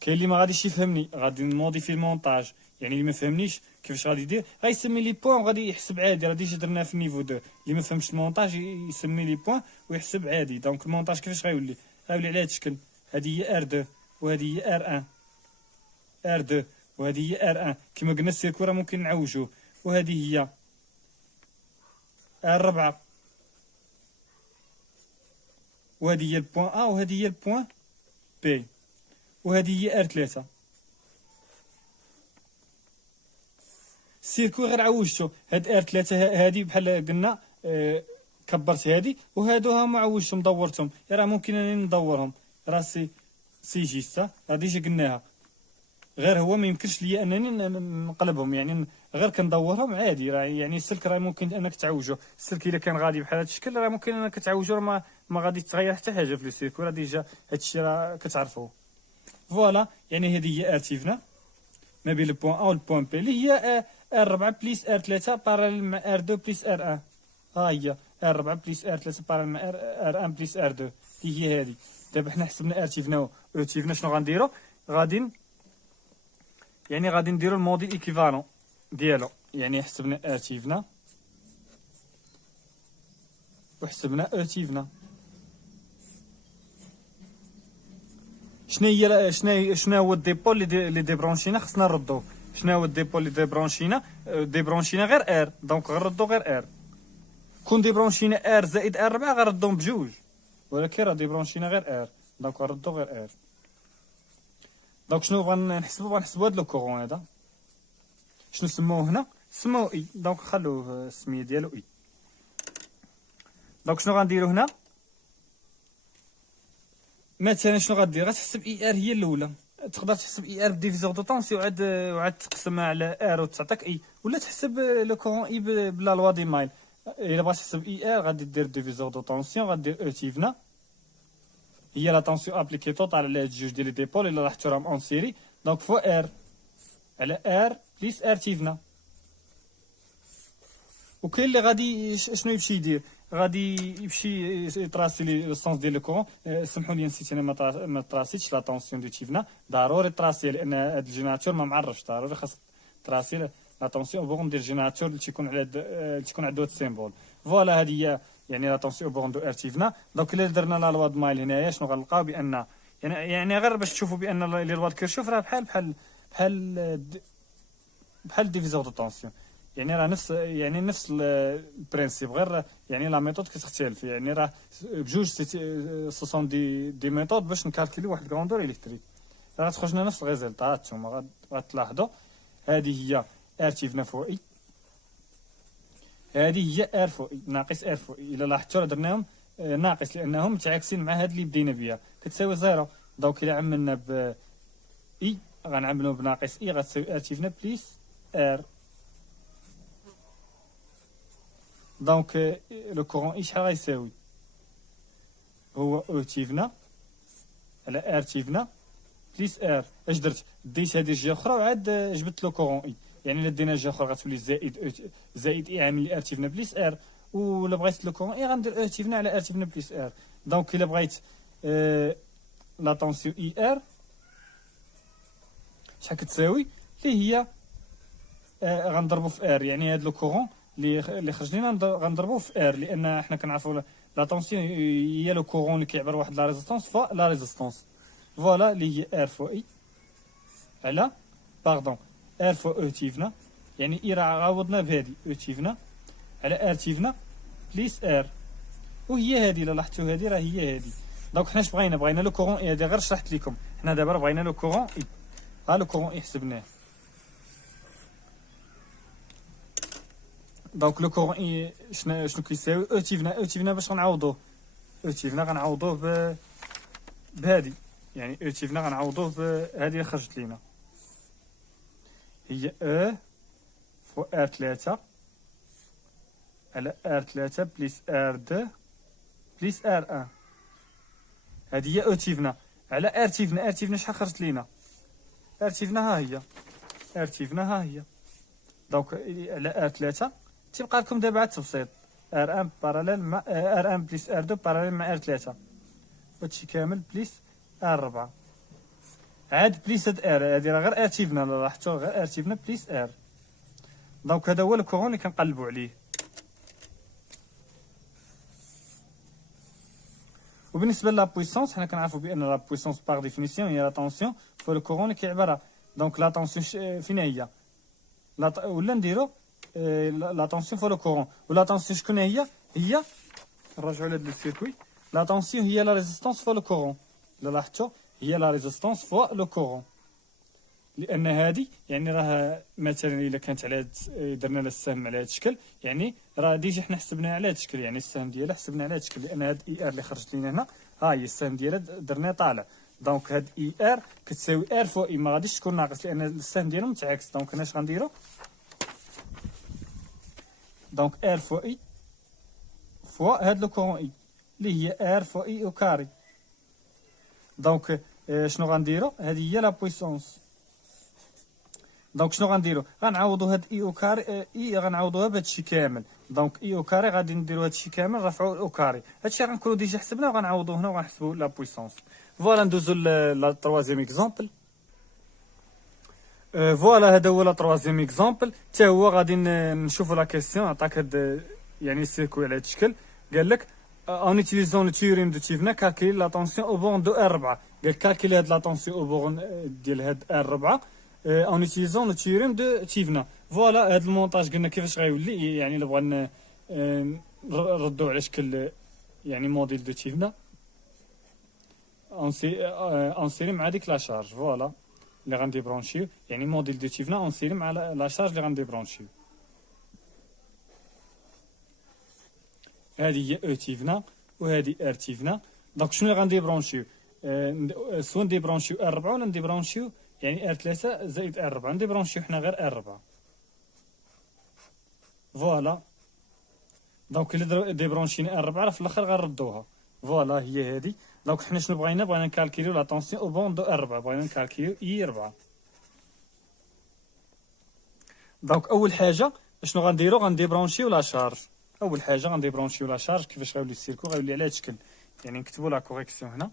كاين اللي ما غاديش يفهمني غادي نموديفي المونطاج. يعني اللي ما فهمنيش كيفاش غادي يدير غيسمي لي بوين وغادي يحسب عادي. راه ديجا درناها في النيفو 2. اللي ما فهمش المونتاج يسمي لي بوين ويحسب عادي. دونك المونتاج كيفاش غيولي على هذا الشكل. هذه هي ار 2 وهذه هي ار 1 ار 2 وهذه هي ار 1. كما قلنا السيركو راه ممكن نعوجوه. وهذه هي ار 4 وهذه هي البوين ا وهذه هي البوين بي وهذه هي ار 3. السيركو غير عوجتو. هاد ار 3 هادي بحال قلنا كبرت هادي وهادو هما عوجتهم دورتهم. راه ممكن انني ندورهم. راه سي جيستا راه ديجا قلناها. غير هو ما يمكنش ليا انني نقلبهم. يعني غير كندورهم عادي. راه يعني السلك راه ممكن انك تعوجو. السلك الا كان غادي بحال هاد الشكل راه ممكن انك تعوجو. راه ما غادي تغير حتى حاجه في السيركو. راه ديجا هادشي راه كتعرفوه. فوالا يعني هذه هي ارتيفنا ما بين البوان ا والبوان بي اللي هي ار 4 بليس ار 3 باراليل مع ار 2 بليس ار 1. ها هي ار 4 بليس ار 3 باراليل مع ار 1 بليس ار 2. هي هذه. دابا حنا حسبنا ارتيفنا و اوتيفنا. شنو غنديرو؟ غادي نديرو الموديل ايكيفالون ديالو. يعني حسبنا ارتيفنا وحسبنا اوتيفنا. شنو هو الديبو اللي ديبرونشينا خصنا نردوه. شنو هو الديبو اللي ديبرونشينا غير ار. دونك غنردو غير ار. كون ديبرونشينا ار زائد ار 4 غنردهم بجوج. ولكن راه ديبرونشينا غير ار. دونك غنردو غير ار. دونك شنو غنحسبو هاد لو كورون هذا. شنو سموه هنا؟ سموه اي. دونك خلوه السميه ديالو اي. دونك شنو غنديرو هنا؟ مثلا شنو غدير؟ غتحسب اي ار هي الاولى. تقدر تحسب اي ار بديفيزور دو طونسيون وعاد تقسمها على ار وتعطيك اي. ولا تحسب لو كورون اي بلا لوا دي مايل. الا بغيت تحسب اي ار غادي دير ديفيزور دو طونسيون غدير او تيفنا هي لا طونسيون ابليكي توتال على هاد جوج ديال لي ديبول الا لاحظتو راهم اون سيري. دونك فوا ار على ار بليس ار تيفنا. وكاين اللي غادي شنو يمشي يدير؟ غادي يمشي يطراسي لي السونس ديال لو كورون. سمحوا لي نسيت انا ما طراسيتش لا طونسيون دو تيفنا. ضروري طراسي لان هذا الجينيراتور ما معرفش. ضروري خاص طراسي لا طونسيون بوغون ديال الجينيراتور اللي تيكون على تيكون عنده هاد السيمبول. فوالا هذه هي يعني لا طونسيون بوغون دو ار تيفنا. دونك الا درنا لا لوا د مايل هنايا شنو غنلقاو؟ بان يعني غير باش تشوفوا بان لي لوا د كيرشوف راه بحال ديفيزور دو طونسيون. يعني راه نفس البرينسيپ. غير يعني لا ميثود كتختلف. يعني راه بجوج سوسون دي ميثود باش نكالكولي واحد الكروندور الكتريك. راه تخرج لنا نفس الريزلطات. نتوما غتلاحظوا هذه هي ار تيفنا فوق اي. هذه هي ار فوق اي ناقص ار فوق اي. الا لاحظتوا راه درناهم ناقص لانهم متعاكسين مع هاد اللي بدينا بها كتساوي زيرو. دونك الا عملنا ب اي غنعملو بناقص اي غتساوي ار تيفنا بليس ار. دونك لو كورون اي شحال غيساوي؟ هو او تيفنا على ار تيفنا بليس ار. اش درت؟ ديت هذه الجهه اخرى وعاد جبت لو كورون اي. يعني الا دينا جهه اخرى غتولي زائد اي عامل ار تيفنا بليس ار. ولا بغيت لو كورون اي غندير او تيفنا على ار تيفنا بليس ار. دونك الا بغيت لا طونسيون اي ار شحال كتساوي؟ اللي هي غنضربو في ار. يعني هاد لو كورون اللي خرج لينا غنضربوه في ار. لان حنا كنعرفوا لا طونسيون هي لو كورون اللي كيعبر واحد لا ريزيستونس فوا لا ريزيستونس. فوالا اللي هي ار فوا اي على باردون ار فوا او تيفنا. يعني اي راه عوضنا بهادي او تيفنا على ار تيفنا بليس ار. وهي هادي الا لاحظتوا هادي راه هي هادي. دونك حنا اش بغينا لو كورون اي. هادي غير شرحت لكم. حنا دابا بغينا لو كورون اي. ها لو كورون اي حسبناه. دونك لو كورون اي شنو كيساوي؟ او تيفنا باش غنعوضوه. او تيفنا غنعوضوه بهادي. يعني او تيفنا غنعوضوه بهادي اللي خرجت لينا هي او فوا ار 3 على ار 3 بليس ار 2 بليس ار 1. هادي هي او تيفنا على ار تيفنا. ار تيفنا شحال خرجت لينا؟ ار تيفنا ها هي. ار تيفنا ها هي. دونك على ار 3 تيبقى لكم دابا التبسيط. ار 1 باراليل مع ار 1 بليس ار 2 باراليل مع ار 3 هادشي كامل بليس ار 4. عاد بليس هاد ار، هادي راه غير ارتيفنا لاحظتوا غير ارتيفنا بليس ار. دونك هذا هو الكورون اللي كنقلبوا عليه. وبالنسبه لا بويسونس حنا كنعرفوا بان لا بويسونس باغ ديفينيسيون هي لا طونسيون فوا لو كورون اللي كيعبرها. دونك لا طونسيون فين هي؟ ولا نديرو لا طونسيون فوا لو كورون. ولا طونسيون شكون هي؟ هي نرجعوا لهاد لو سيركوي. لا طونسيون هي لا ريزيستونس فوا لو كورون. لاحظتوا هي لا ريزيستونس فوا لو كورون، لان هذه يعني راه مثلا الا كانت على درنا لها السهم على هذا الشكل، يعني راه ديجا حنا حسبناها على هذا الشكل، يعني السهم ديالها حسبنا على هذا الشكل، لان هاد اي ار اللي خرجت لينا هنا ها هي السهم ديالها درناه طالع. دونك هاد اي ار كتساوي ار فوا اي، ما غاديش تكون ناقص لان السهم ديالها متعاكس. دونك هنا اش غنديرو؟ دونك ار فوا اي فوا هاد لو كورون اي اللي هي ار فوا اي او كاري. دونك شنو غنديرو؟ هذه هي لا بويسونس. دونك شنو غنديرو؟ غنعوضو هاد اي او كاري اي غنعوضوها بهادشي كامل. دونك اي او كاري غادي نديرو هادشي كامل رفعو او كاري. هادشي غنكونو ديجا حسبنا وغنعوضو هنا وغنحسبو لا بويسونس. فوالا ندوزو لا تروازيام اكزومبل. فوالا هذا هو لا تروازيام اكزومبل، حتى هو غادي نشوفو لا كيسيون. عطاك هاد يعني السيركوي على هاد الشكل، قال لك en utilisant le théorème de Thiévenin calculer la tension au borne de R4. قال كالكولي هاد لا طونسيون او بورن ديال هاد R4 en utilisant le théorème de Thiévenin. فوالا هاد المونتاج قلنا كيفاش غيولي، يعني الا بغينا نردو على شكل يعني موديل دو Thiévenin اون سيري مع ديك لا شارج. فوالا اللي غندي برونشيو، يعني موديل دو Thiévenin اون سيري مع لا شارج اللي غندي برونشيو. هذه هي او Thiévenin وهذه ار Thiévenin. دونك شنو اللي غندي برونشيو؟ سوا ندي برونشيو ار 4 ولا ندي برونشيو يعني ار 3 زائد ار 4. ندي برونشيو حنا غير ار 4. فوالا دونك الا دي برونشينا ار 4 راه في الاخر غنردوها. فوالا هي هذه. دونك حنا شنو بغينا نكالكيليو لا طونسيون او بون دو ار 4، بغينا نكالكيليو اي 4. دونك اول حاجه شنو غنديرو؟ غندي برونشيو لا شارج. اول حاجه غندي برونشيو لا شارج. كيفاش غيولي السيركو؟ غيولي على هذا الشكل، يعني نكتبوا لا كوريكسيون هنا.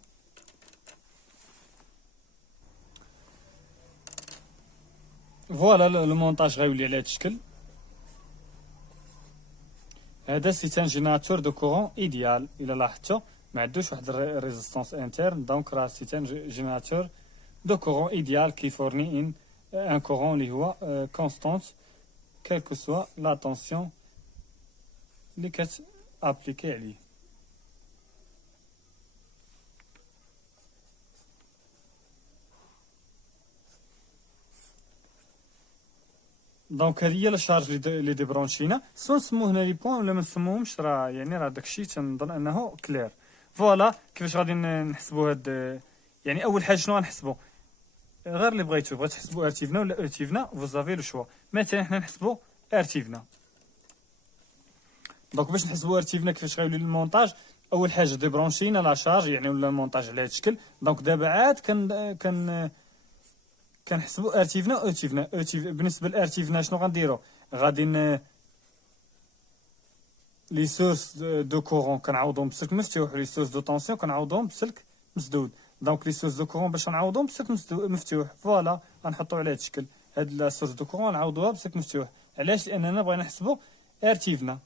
فوالا لو مونتاج غيولي على هذا الشكل. هذا سي ان جينيراتور دو كورون ايديال. الى لاحظتوا ما عندوش واحد ريزيستونس انترن، دونك راه سي ان جينيراتور دو كورون ايديال كي فورني ان كورون اللي هو كونستانت كالكو سوا لا طونسيون اللي كتابليكي عليه. دونك هذه هي لا شارج اللي ديبرونشينا. سوا نسموه هنا لي بوين ولا ما نسموهمش، راه يعني راه داكشي تنظن انه كلير. فوالا كيفاش غادي نحسبوا هاد، يعني اول حاجه شنو غنحسبوا؟ غير اللي بغيتو، بغيت تحسبوا ار Thiévenin ولا او Thiévenin فوزافي لو شوا. مثلا حنا نحسبوا ار Thiévenin. دونك باش نحسبوا ار Thiévenin كيفاش غيولي المونتاج؟ اول حاجه ديبرونشينا لا شارج يعني ولا المونتاج على هذا الشكل. دونك دابا عاد كنحسبوا ار Thiévenin او Thiévenin. بالنسبه لار Thiévenin شنو غنديروا؟ غادي لي سورس دو كورون كنعوضهم بسلك مفتوح، ولي سورس دو طونسيون كنعوضهم بسلك مسدود. دونك لي سورس دو كورون باش نعوضهم بسلك مفتوح. فوالا غنحطوا على هذا الشكل. هاد لا سورس دو كورون نعوضوها بسلك مفتوح. علاش؟ لاننا بغينا نحسبوا ار Thiévenin.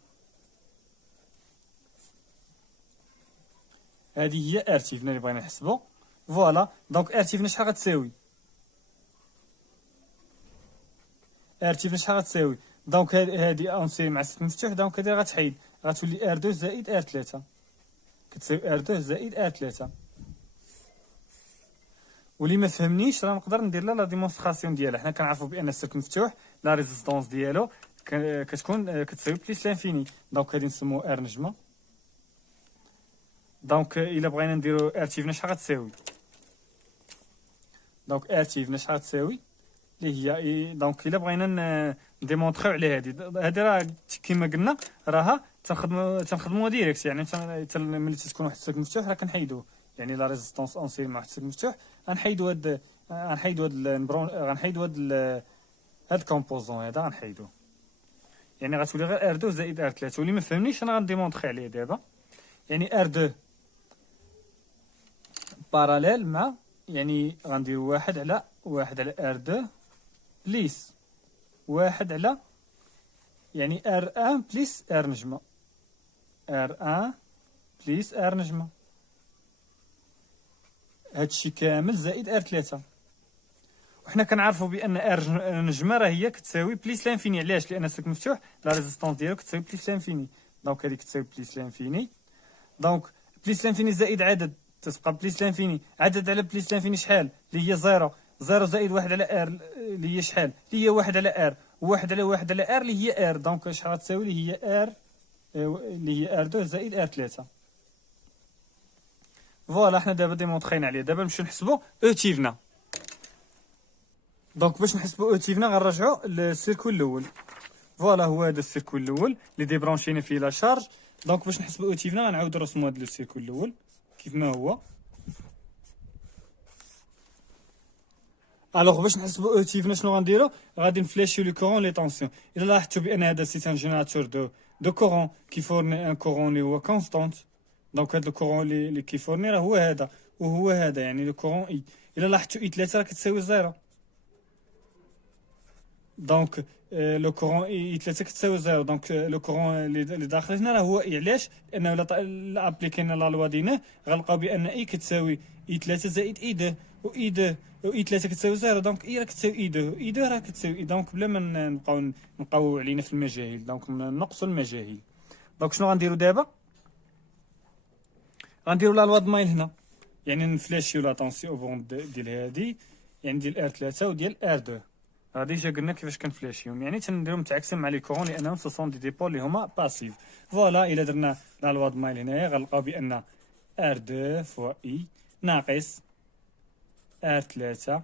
هذه هي ار Thiévenin اللي بغينا نحسبوا. فوالا دونك ار Thiévenin شحال غتساوي؟ ار Thiévenin شحال غتساوي؟ دونك هادي اونسي مع السلك مفتوح، دونك هادي غتحيد، غتولي ار 2 زائد ار 3 كتساوي ار 2 زائد ار 3. واللي ما فهمنيش راه نقدر ندير لا ديمونستراسيون ديالها. حنا كنعرفوا بان السلك مفتوح لا ريزيستونس ديالو كتكون كتساوي بليس لانفيني. دونك غادي نسموه ار نجمه. دونك الا بغينا نديرو ار Thiévenin شحال غتساوي؟ دونك ار Thiévenin شحال غتساوي اللي هي دونك الا بغينا نديمونطريو على هادي راه كيما قلنا راها تنخدموها ديريكت. يعني ملي تكون واحد السلك مفتوح راه كنحيدوه، يعني لا ريزيستونس اون سيري مع واحد السلك مفتوح غنحيدو هاد هاد الكومبوزون هذا غنحيدوه، يعني غتولي غير ار 2 زائد ار 3. واللي ما فهمنيش انا غنديمونطري عليه دابا. يعني ار 2 باراليل مع يعني غندير واحد على ار دو بليس واحد على يعني ار ان بليس ار نجمة، ار ان بليس ار نجمة، هادشي كامل زائد ار 3. وحنا كنعرفوا بان ار نجمة راه هي كتساوي بليس لانفيني. علاش؟ لان السلك مفتوح لا ريزيستونس ديالو كتساوي بليس لانفيني، دونك هادي كتساوي بليس لانفيني. دونك بليس لانفيني زائد عدد تتبقى بليس لانفيني، عدد على بليس لانفيني شحال؟ اللي هي زيرو، زيرو زائد واحد على ار اللي هي شحال؟ اللي هي واحد على ار، واحد على واحد على ار اللي هي ار، دونك شحال غتساوي؟ اللي هي ار اللي هي ار 2 زائد ار 3. فوالا حنا دابا ديمونطخينا عليه. دابا نمشيو نحسبو او تيفنا. دونك باش نحسبو او تيفنا غنرجعو للسيركو الاول. فوالا هو هذا السيركو الاول اللي ديبرونشينا فيه لا شارج. دونك باش نحسبو او تيفنا غنعاودو نرسمو هذا السيركو الاول كيف ما هو. الوغ باش نحسبو او تيفنا شنو غنديرو؟ غادي نفلاشيو لي كورون لي طونسيون. الا لاحظتو بان هذا سي ان جينيراتور دو كورون كي فورني ان كورون اللي هو كونستانت. دونك هذا الكورون اللي كيفورني راه هو هذا وهو هذا، يعني لو كورون اي. الا لاحظتو اي 3 راه كتساوي زيرو، دونك لو كورون اي 3 كتساوي زيرو. دونك لو كورون اللي داخل هنا راه هو اي. علاش؟ لانه الا ابليكينا لا لوا دينه غنلقاو بان اي كتساوي اي 3 زائد اي 2 و اي 2 و اي 3 كتساوي زيرو، دونك اي راه كتساوي اي 2 اي 2 راه كتساوي اي. دونك بلا ما نبقاو علينا في المجاهيل، دونك نقصوا المجاهيل. دونك شنو غنديرو دابا؟ غنديرو لا لوا دمايل هنا، يعني نفلاشيو لا طونسيون بون ديال هادي، يعني ديال ار 3 وديال ار 2. غادي جا قلنا كيفاش كنفلاشيهم، يعني تنديرهم متعاكسين مع لي كورون لانهم سو سون دي ديبول اللي هما باسيف. فوالا الا درنا لا لوا دمايل هنايا غنلقاو بان ار 2 فوا اي ناقص ار 3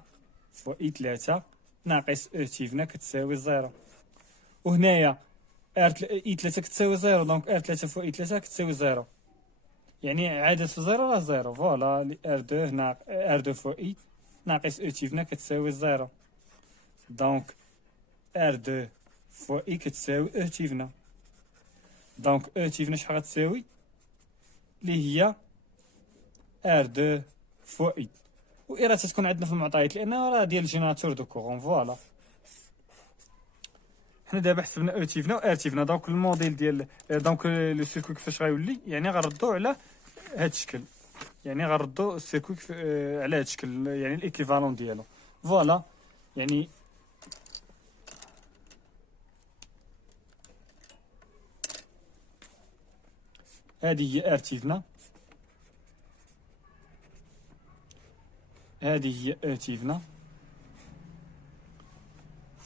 فوا اي 3 ناقص او تيفنا كتساوي زيرو. وهنايا اي 3 كتساوي زيرو، دونك ار 3 فوا اي 3 كتساوي زيرو، يعني عدد في زيرو راه زيرو. فوالا ار 2 ار 2 فوا اي ناقص او تيفنا كتساوي زيرو، دونك ار 2 فوا اي كتساوي او تيفنا. دونك او تيفنا شحال غتساوي؟ اللي هي ار 2 فوا اي. و اي راه تتكون عندنا في المعطيات لانها راه ديال جينيراتور دو كورون. فوالا حنا دابا حسبنا او تيفنا و ار تيفنا. دونك الموديل ديال دونك لو سيركو كيفاش غيولي؟ يعني غنردو على هاد الشكل، يعني غنردو السيركو على هاد الشكل، يعني الايكيفالون ديالو. فوالا يعني هذه هي ار تيفنا، هذه هي او تيفنا.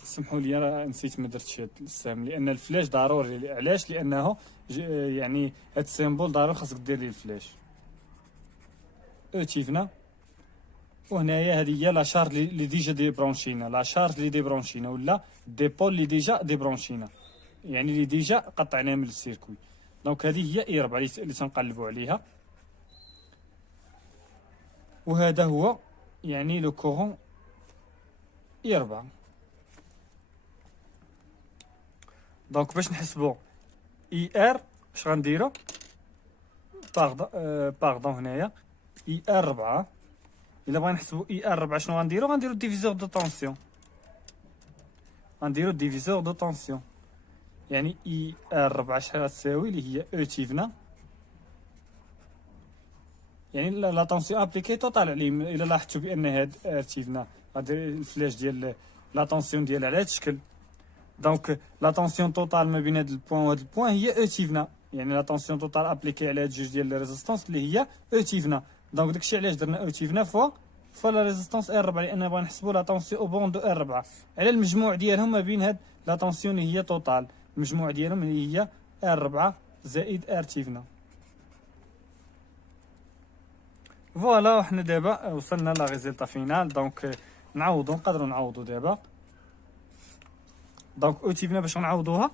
سمحوا لي راه نسيت ما درتش هاد السهم لان الفلاش ضروري. علاش؟ لانه يعني هاد السيمبول ضروري خاصك دير ليه الفلاش. او تيفنا وهنايا هذه هي لا شارج اللي ديجا ديبرونشينا، لا شارج اللي ديبرونشينا ولا ديبول اللي ديجا ديبرونشينا، يعني اللي ديجا قطعناه من السيركوي. دونك هذه هي اي 4 اللي تنقلبوا عليها. وهذا هو يعني لو كورون اي 4. دونك باش نحسبوا اي ار اش غنديروا؟ باردون هنايا اي ار 4. الا بغينا نحسبوا اي ار 4 شنو غنديروا؟ غنديروا ديفيزور دو طونسيون، غنديروا ديفيزور دو طونسيون، يعني اي ار 4 شحال غتساوي؟ اللي هي او تيفنا، يعني لا طونسيون ابليكي توتال عليهم. الا لاحظتوا بان هاد ار تيفنا غادي الفلاش ديال لا طونسيون ديال على هاد الشكل، دونك لا طونسيون توتال ما بين هاد البوان وهاد البوان هي او تيفنا، يعني لا طونسيون توتال ابليكي على هاد جوج ديال لي ريزيستونس اللي هي او تيفنا. دونك داكشي علاش درنا او تيفنا فوا لا ريزيستونس ار 4، لان بغا نحسبوا لا طونسيون او بون دو ار 4 على المجموع ديالهم ما بين هاد لا طونسيون اللي هي توتال، المجموع ديالهم اللي هي ار 4 زائد ار تيفنا. فوالا حنا دابا وصلنا لا ريزلتا فينال. دونك نقدروا نعوضوا دابا. دونك او تيفنا باش نعوضوها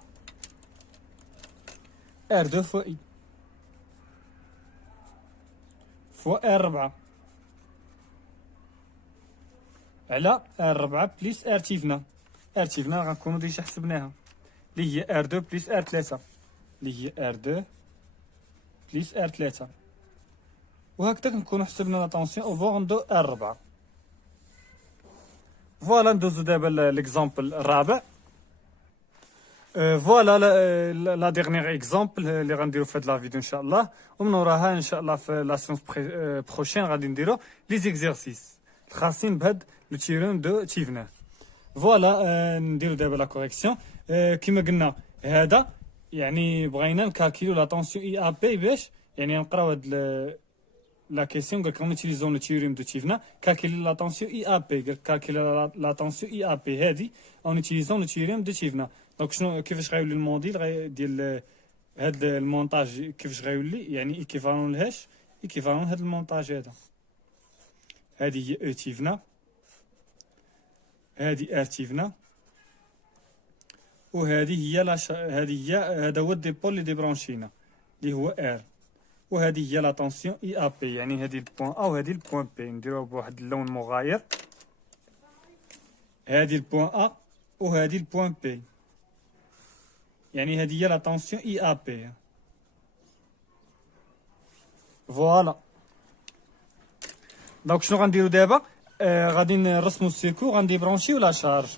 ار 2 فوا اي فوا ار 4 على ار 4 بليس ار تيفنا. ار تيفنا غنكونوا ديجا حسبناها اللي هي ار 2 بليس ار 3 اللي هي ار 2 بليس ار 3. وهكذا نكونوا حسبنا لا طونسيون او بون دو ار 4. فوالا ندوزو دابا ليكزامبل الرابع. فوالا لا ديغنيغ اكزامبل اللي غنديرو في هاد لا فيديو ان شاء الله، ومن وراها ان شاء الله في لا سيونس بروشين غادي نديرو لي زيكزيرسيس الخاصين بهاد لو تيوريم دو تشيفنر. فوالا نديرو دابا لا كوريكسيون. كيما قلنا هذا يعني بغينا نكالكيلو لا طونسيون اي ا بي باش يعني نقراو هاد لا كيسيون. قالك اونيتيليزون لو تيوريم دو تشيفنا كالكيلي لا طونسيون اي ا بي. قالك كالكيلي لا طونسيون اي ا بي هادي اونيتيليزون لو تيوريم دو تشيفنا. دونك شنو كيفاش غيولي الموديل ديال هاد المونتاج كيفاش غيولي يعني ايكيفالون لهاش ايكيفالون هاد المونتاج هذا. هادي هي او تيفنا، هادي ار تيفنا، وهذه هي هذه هي هذا هو الديبول اللي ديبرونشينا اللي هو ار. وهذه هي لا طونسيون اي ا بي يعني هذه البوان ا وهذه البوان بي. نديروها بواحد اللون مغاير. هذه البوان ا وهذه البوان بي يعني هذه هي لا طونسيون اي ا بي. فوالا دونك شنو غنديرو دابا؟ غادي نرسمو السيركو، غندي برونشيو لا شارج.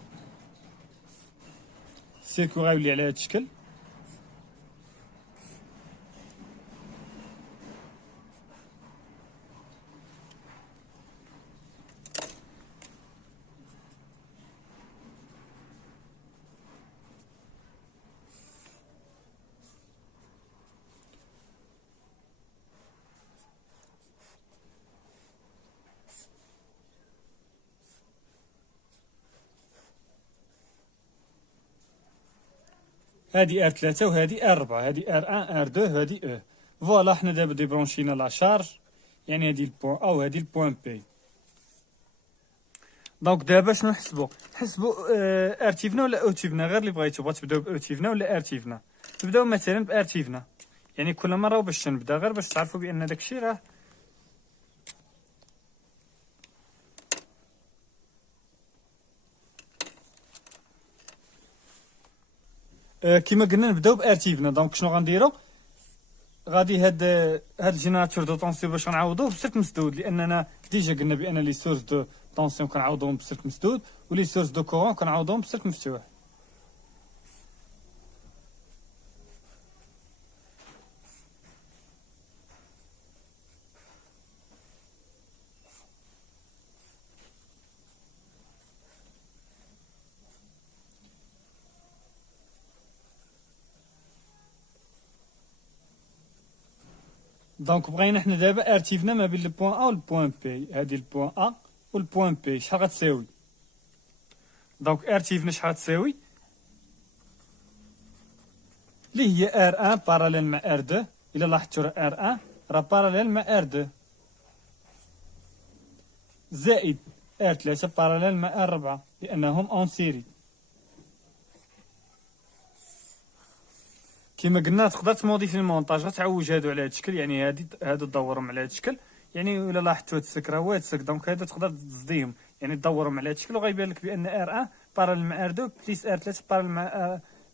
السيركو غيولي على هذا الشكل. هادي ار 3 وهادي ار 4، هادي ار 1 ار 2 هادي او. فوالا حنا دابا ديبرونشينا لا شارج يعني هادي البوان ا وهادي البوان بي. دونك دابا شنو نحسبو ار تيفنا ولا او تيفنا؟ غير اللي بغيتو. بغات تبداو باو تيفنا ولا ار تيفنا؟ نبداو مثلا بار تيفنا يعني كل مره باش نبدا غير باش تعرفوا بان داكشي راه كيما قلنا نبداو بار تيفنا. دونك شنو غنديرو؟ غادي هاد الجينيراتور دو طونسيون باش غنعوضوه بسلك مسدود، لاننا ديجا قلنا بان لي سورس دو طونسيون كنعوضوهم بسلك مسدود ولي سورس دو كورون كنعوضوهم بسلك مفتوح. دونك بغينا حنا دابا ارتيفنا ما بين البوان ا والبوان بي. هادي البوان ا والبوان بي شحال غتساوي؟ دونك ارتيفنا شحال غتساوي؟ اللي هي ار 1 باراليل مع ار 2. الا لاحظتوا راه ار 1 راه باراليل مع ار 2 زائد ار 3 باراليل مع ار 4 لانهم اون سيري. كما قلنا تقدر تموديفي المونتاج، غتعوج هادو على هاد الشكل يعني هادو تدورهم على هاد الشكل يعني. ولا لاحظتوا هاد السك راه هو هاد السك. دونك هادو تقدر تزديهم يعني تدورهم على هاد الشكل وغيبان لك بان ار 1 باراليل مع ار 2 بليس ار 3 باراليل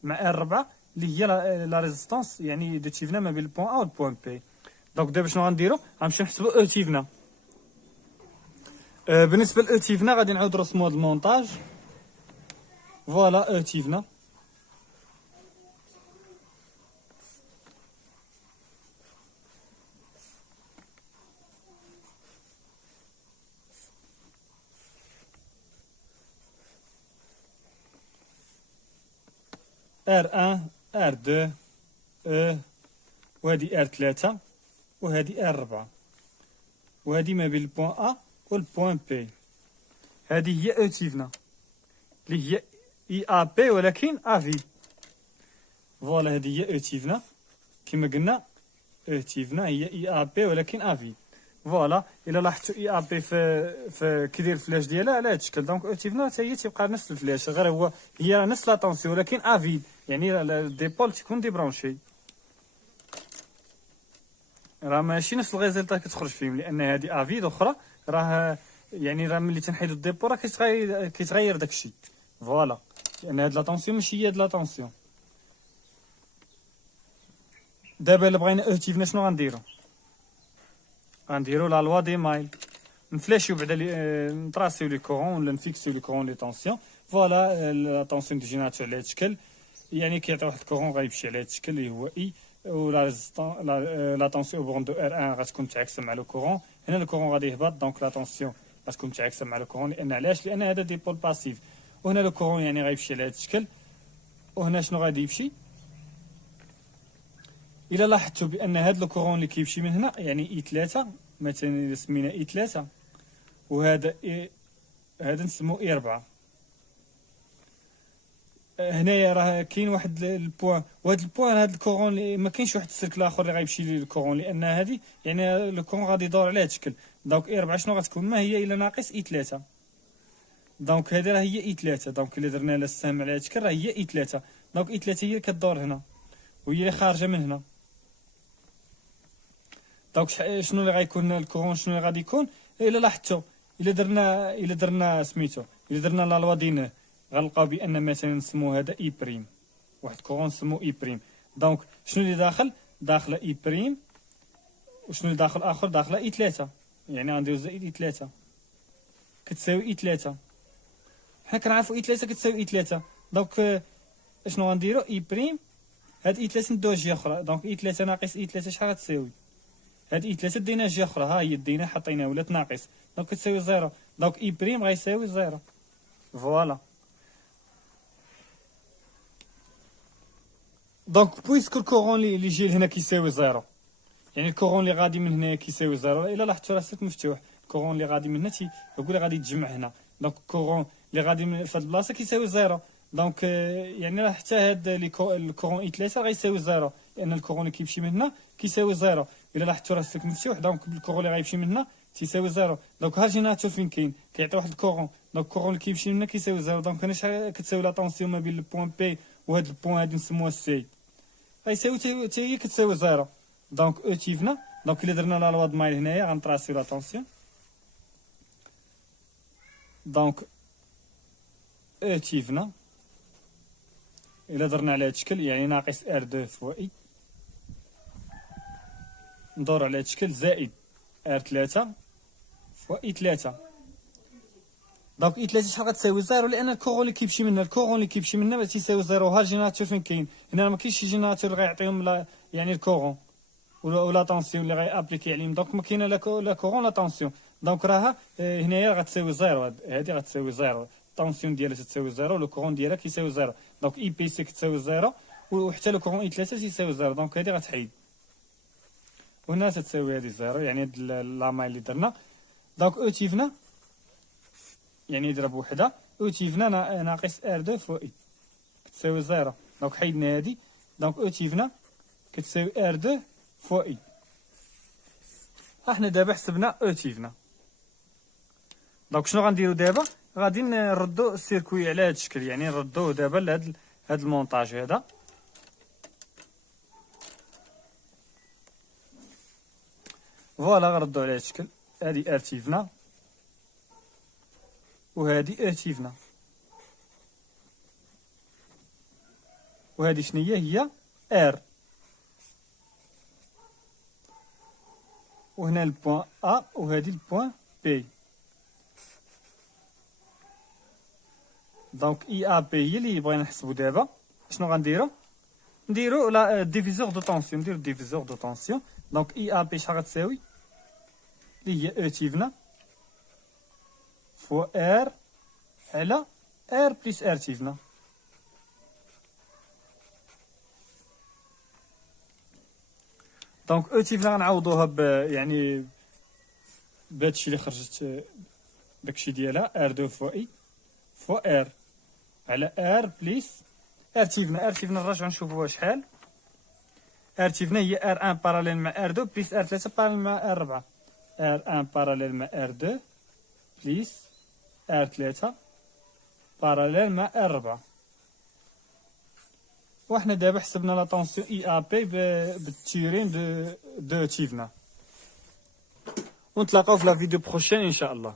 مع ار 4 اللي هي لا ريزيستونس يعني دو تيفنا ما بين البوان ا والبوان بي. دونك دابا شنو غنديرو؟ غنمشيو نحسبو او تيفنا. بالنسبه لاو تيفنا غادي نعاود نرسمو هاد المونتاج. فوالا او تيفنا ار 1 ار 2 او، وهادي ار 3 وهادي ار 4 وهادي ما بين البوان ا والبوان بي. هادي هي او تيفنا اللي هي اي ا بي ولكن افي. فوالا هادي هي او تيفنا كما قلنا او تيفنا هي اي ا بي ولكن افي. فوالا الا لاحظتوا اي ا بي في كيدير الفلاش ديالها على هاد الشكل. دونك او تيفنا حتى هي تيبقى نفس الفلاش غير هي نفس لا طونسيون ولكن افي يعني الديبول تيكون ديبرونشي. راه ماشي نفس الريزلتا كتخرج فيهم لان هادي افي اخرى راه يعني راه ملي تنحيدو الديبو راه كيتغير داكشي. فوالا لان هاد لا طونسيون ماشي هي هاد لا طونسيون. دابا الا بغينا او تيفنا شنو غنديرو؟ غنديرو لا لوا دي مايل. نفلاشيو بعدا نطراسيو لي كورون ولا نفيكسيو لي كورون لي طونسيون. فوالا لا طونسيون تجيناتو على هاد الشكل، يعني كيعطي واحد الكورون غيمشي على هاد الشكل اللي هو اي، ولا ريزيستون لا طونسيون بون دو ار 1 غتكون متعاكسه مع لو كورون. هنا الكورون غادي يهبط، دونك لا طونسيون غتكون متعاكسه مع لو كورون. لان علاش؟ لان هذا ديبول باسيف. وهنا لو كورون يعني غيمشي على هاد الشكل. وهنا شنو غادي يمشي؟ الا لاحظتوا بان هاد لو كورون اللي كيمشي من هنا يعني اي 3 مثلا، الا سمينا اي 3 وهذا هذا نسمو اي 4. هنايا راه كاين واحد البوان، وهاد البوان هاد الكورون اللي ما كاينش واحد السيركل اخر اللي غيمشي للكورون، لان هذه يعني لو كورون غادي يدور على هاد الشكل. دونك اي 4 شنو غتكون؟ ما هي الا ناقص اي 3. دونك هذه راه هي اي 3. دونك الا درنا لها السهم على هاد الشكل راه هي اي 3. دونك اي 3 هي اللي كدور هنا وهي اللي خارجه من هنا. دونك شنو اللي غيكون الكورون؟ شنو اللي غادي يكون؟ الا لاحظتوا الا درنا سميتو، الا درنا لا لوا دينه غنلقاو بان مثلا نسمو هذا اي بريم، واحد كورون نسمو اي بريم. دونك شنو اللي داخل اي بريم، وشنو اللي داخل اخر؟ داخل اي 3، يعني غنديرو زائد اي 3 كتساوي اي 3. حنا كنعرفو اي 3 كتساوي اي 3. دونك اشنو غنديرو؟ اي بريم هاد اي 3 ندوها جهه اخرى. دونك اي 3 ناقص اي 3 شحال غتساوي؟ هاد اي 3 دينا جهه اخرى، ها هي دينا حطيناها ولات ناقص، دونك كتساوي 0. دونك اي بريم غيساوي 0. فوالا. دونك بويسكو الكورون اللي جاي لهنا كيساوي 0، يعني الكورون اللي غادي من هنا كيساوي 0. الا لاحظتوا راه السلك مفتوح، الكورون اللي غادي من هنا هو اللي غادي يتجمع هنا. دونك الكورون اللي غادي من في هاد البلاصه كيساوي 0. دونك يعني راه حتى هاد الكورون اي 3 غيساوي 0، لان الكورون اللي كيمشي من هنا كيساوي 0. الا لاحظتوا راه السلك مفتوح، دونك الكورون اللي غيمشي من هنا تيساوي 0. دونك ها الجينيراتور فين كاين؟ كيعطي واحد الكورون، دونك الكورون اللي كيمشي من هنا كيساوي 0. دونك هنا شحال كتساوي لا طونسيون ما بين البوان بي وهاد البوان هادي نسموها سي؟ غيساوي حتى هي كتساوي 0. دونك او تيفنا. دونك الا درنا لا لوا د مايل هنايا غنطراسيو لا طونسيون. دونك او تيفنا الا درنا على هاد الشكل يعني ناقص ار 2 فوا اي، ندور على هاد الشكل زائد ار 3 فوا اي 3. دونك اي 3 شحال غتساوي؟ 0، لان الكورون اللي كيمشي منها باش يساوي 0. ها الجينيراتور فين كاين؟ هنا ما كاينش شي جينيراتور اللي غيعطيهم يعني الكورون ولا طونسيون اللي غيابليكي عليهم. دونك ما كاينه لا كورون لا طونسيون. دونك راها هنايا غتساوي 0، هادي غتساوي 0، الطونسيون ديالها تساوي 0 ولو كورون ديالها كيساوي 0. دونك اي بي سي كتساوي 0 وحتى لو كورون اي 3 تيساوي 0. دونك هادي غتحيد، وهنا تتساوي هادي 0، يعني هاد لاماي اللي درنا. دونك او تيفنا يعني يضرب وحده، او تيفنا ناقص ار 2 فوا اي كتساوي 0. دونك حيدنا هادي. دونك او تيفنا كتساوي ار 2 فوا اي. احنا دابا حسبنا او تيفنا. دونك شنو غنديرو دابا؟ غادي نردو السيركوي على هاد الشكل، يعني نردوه دابا لهاد المونطاج هذا. فوالا غنردو على هاد الشكل. هادي ار تيفنا وهادي او تيفنا، وهادي شنو هي ار. وهنا البوان ا وهادي البوان بي. دونك اي ا بي هي اللي بغينا نحسبو دابا. شنو غنديرو؟ نديرو لا ديفيزور دو طونسيون، نديرو ديفيزور دو طونسيون. دونك اي ا بي شحال غتساوي؟ اللي هي او تيفنا فوا ار على ار بليس ار تيفنا. دونك او تيفنا غنعوضوها يعني بهادشي اللي خرجت داكشي ديالها ار 2 فوا اي فوا ار على ار بليس ار تيفنا نرجعو نشوفوها شحال. ار تيفنا هي ار 1 باراليل مع ار 2 بليس ار 3 باراليل مع ار 4. ار 1 باراليل مع ار 2 بليس ار 3 باراليل مع ار 4. وحنا دابا حسبنا لا طونسيون اي ا بي بالتيوريم دو تيفنا. ونتلاقاو في لا فيديو بروشين ان شاء الله.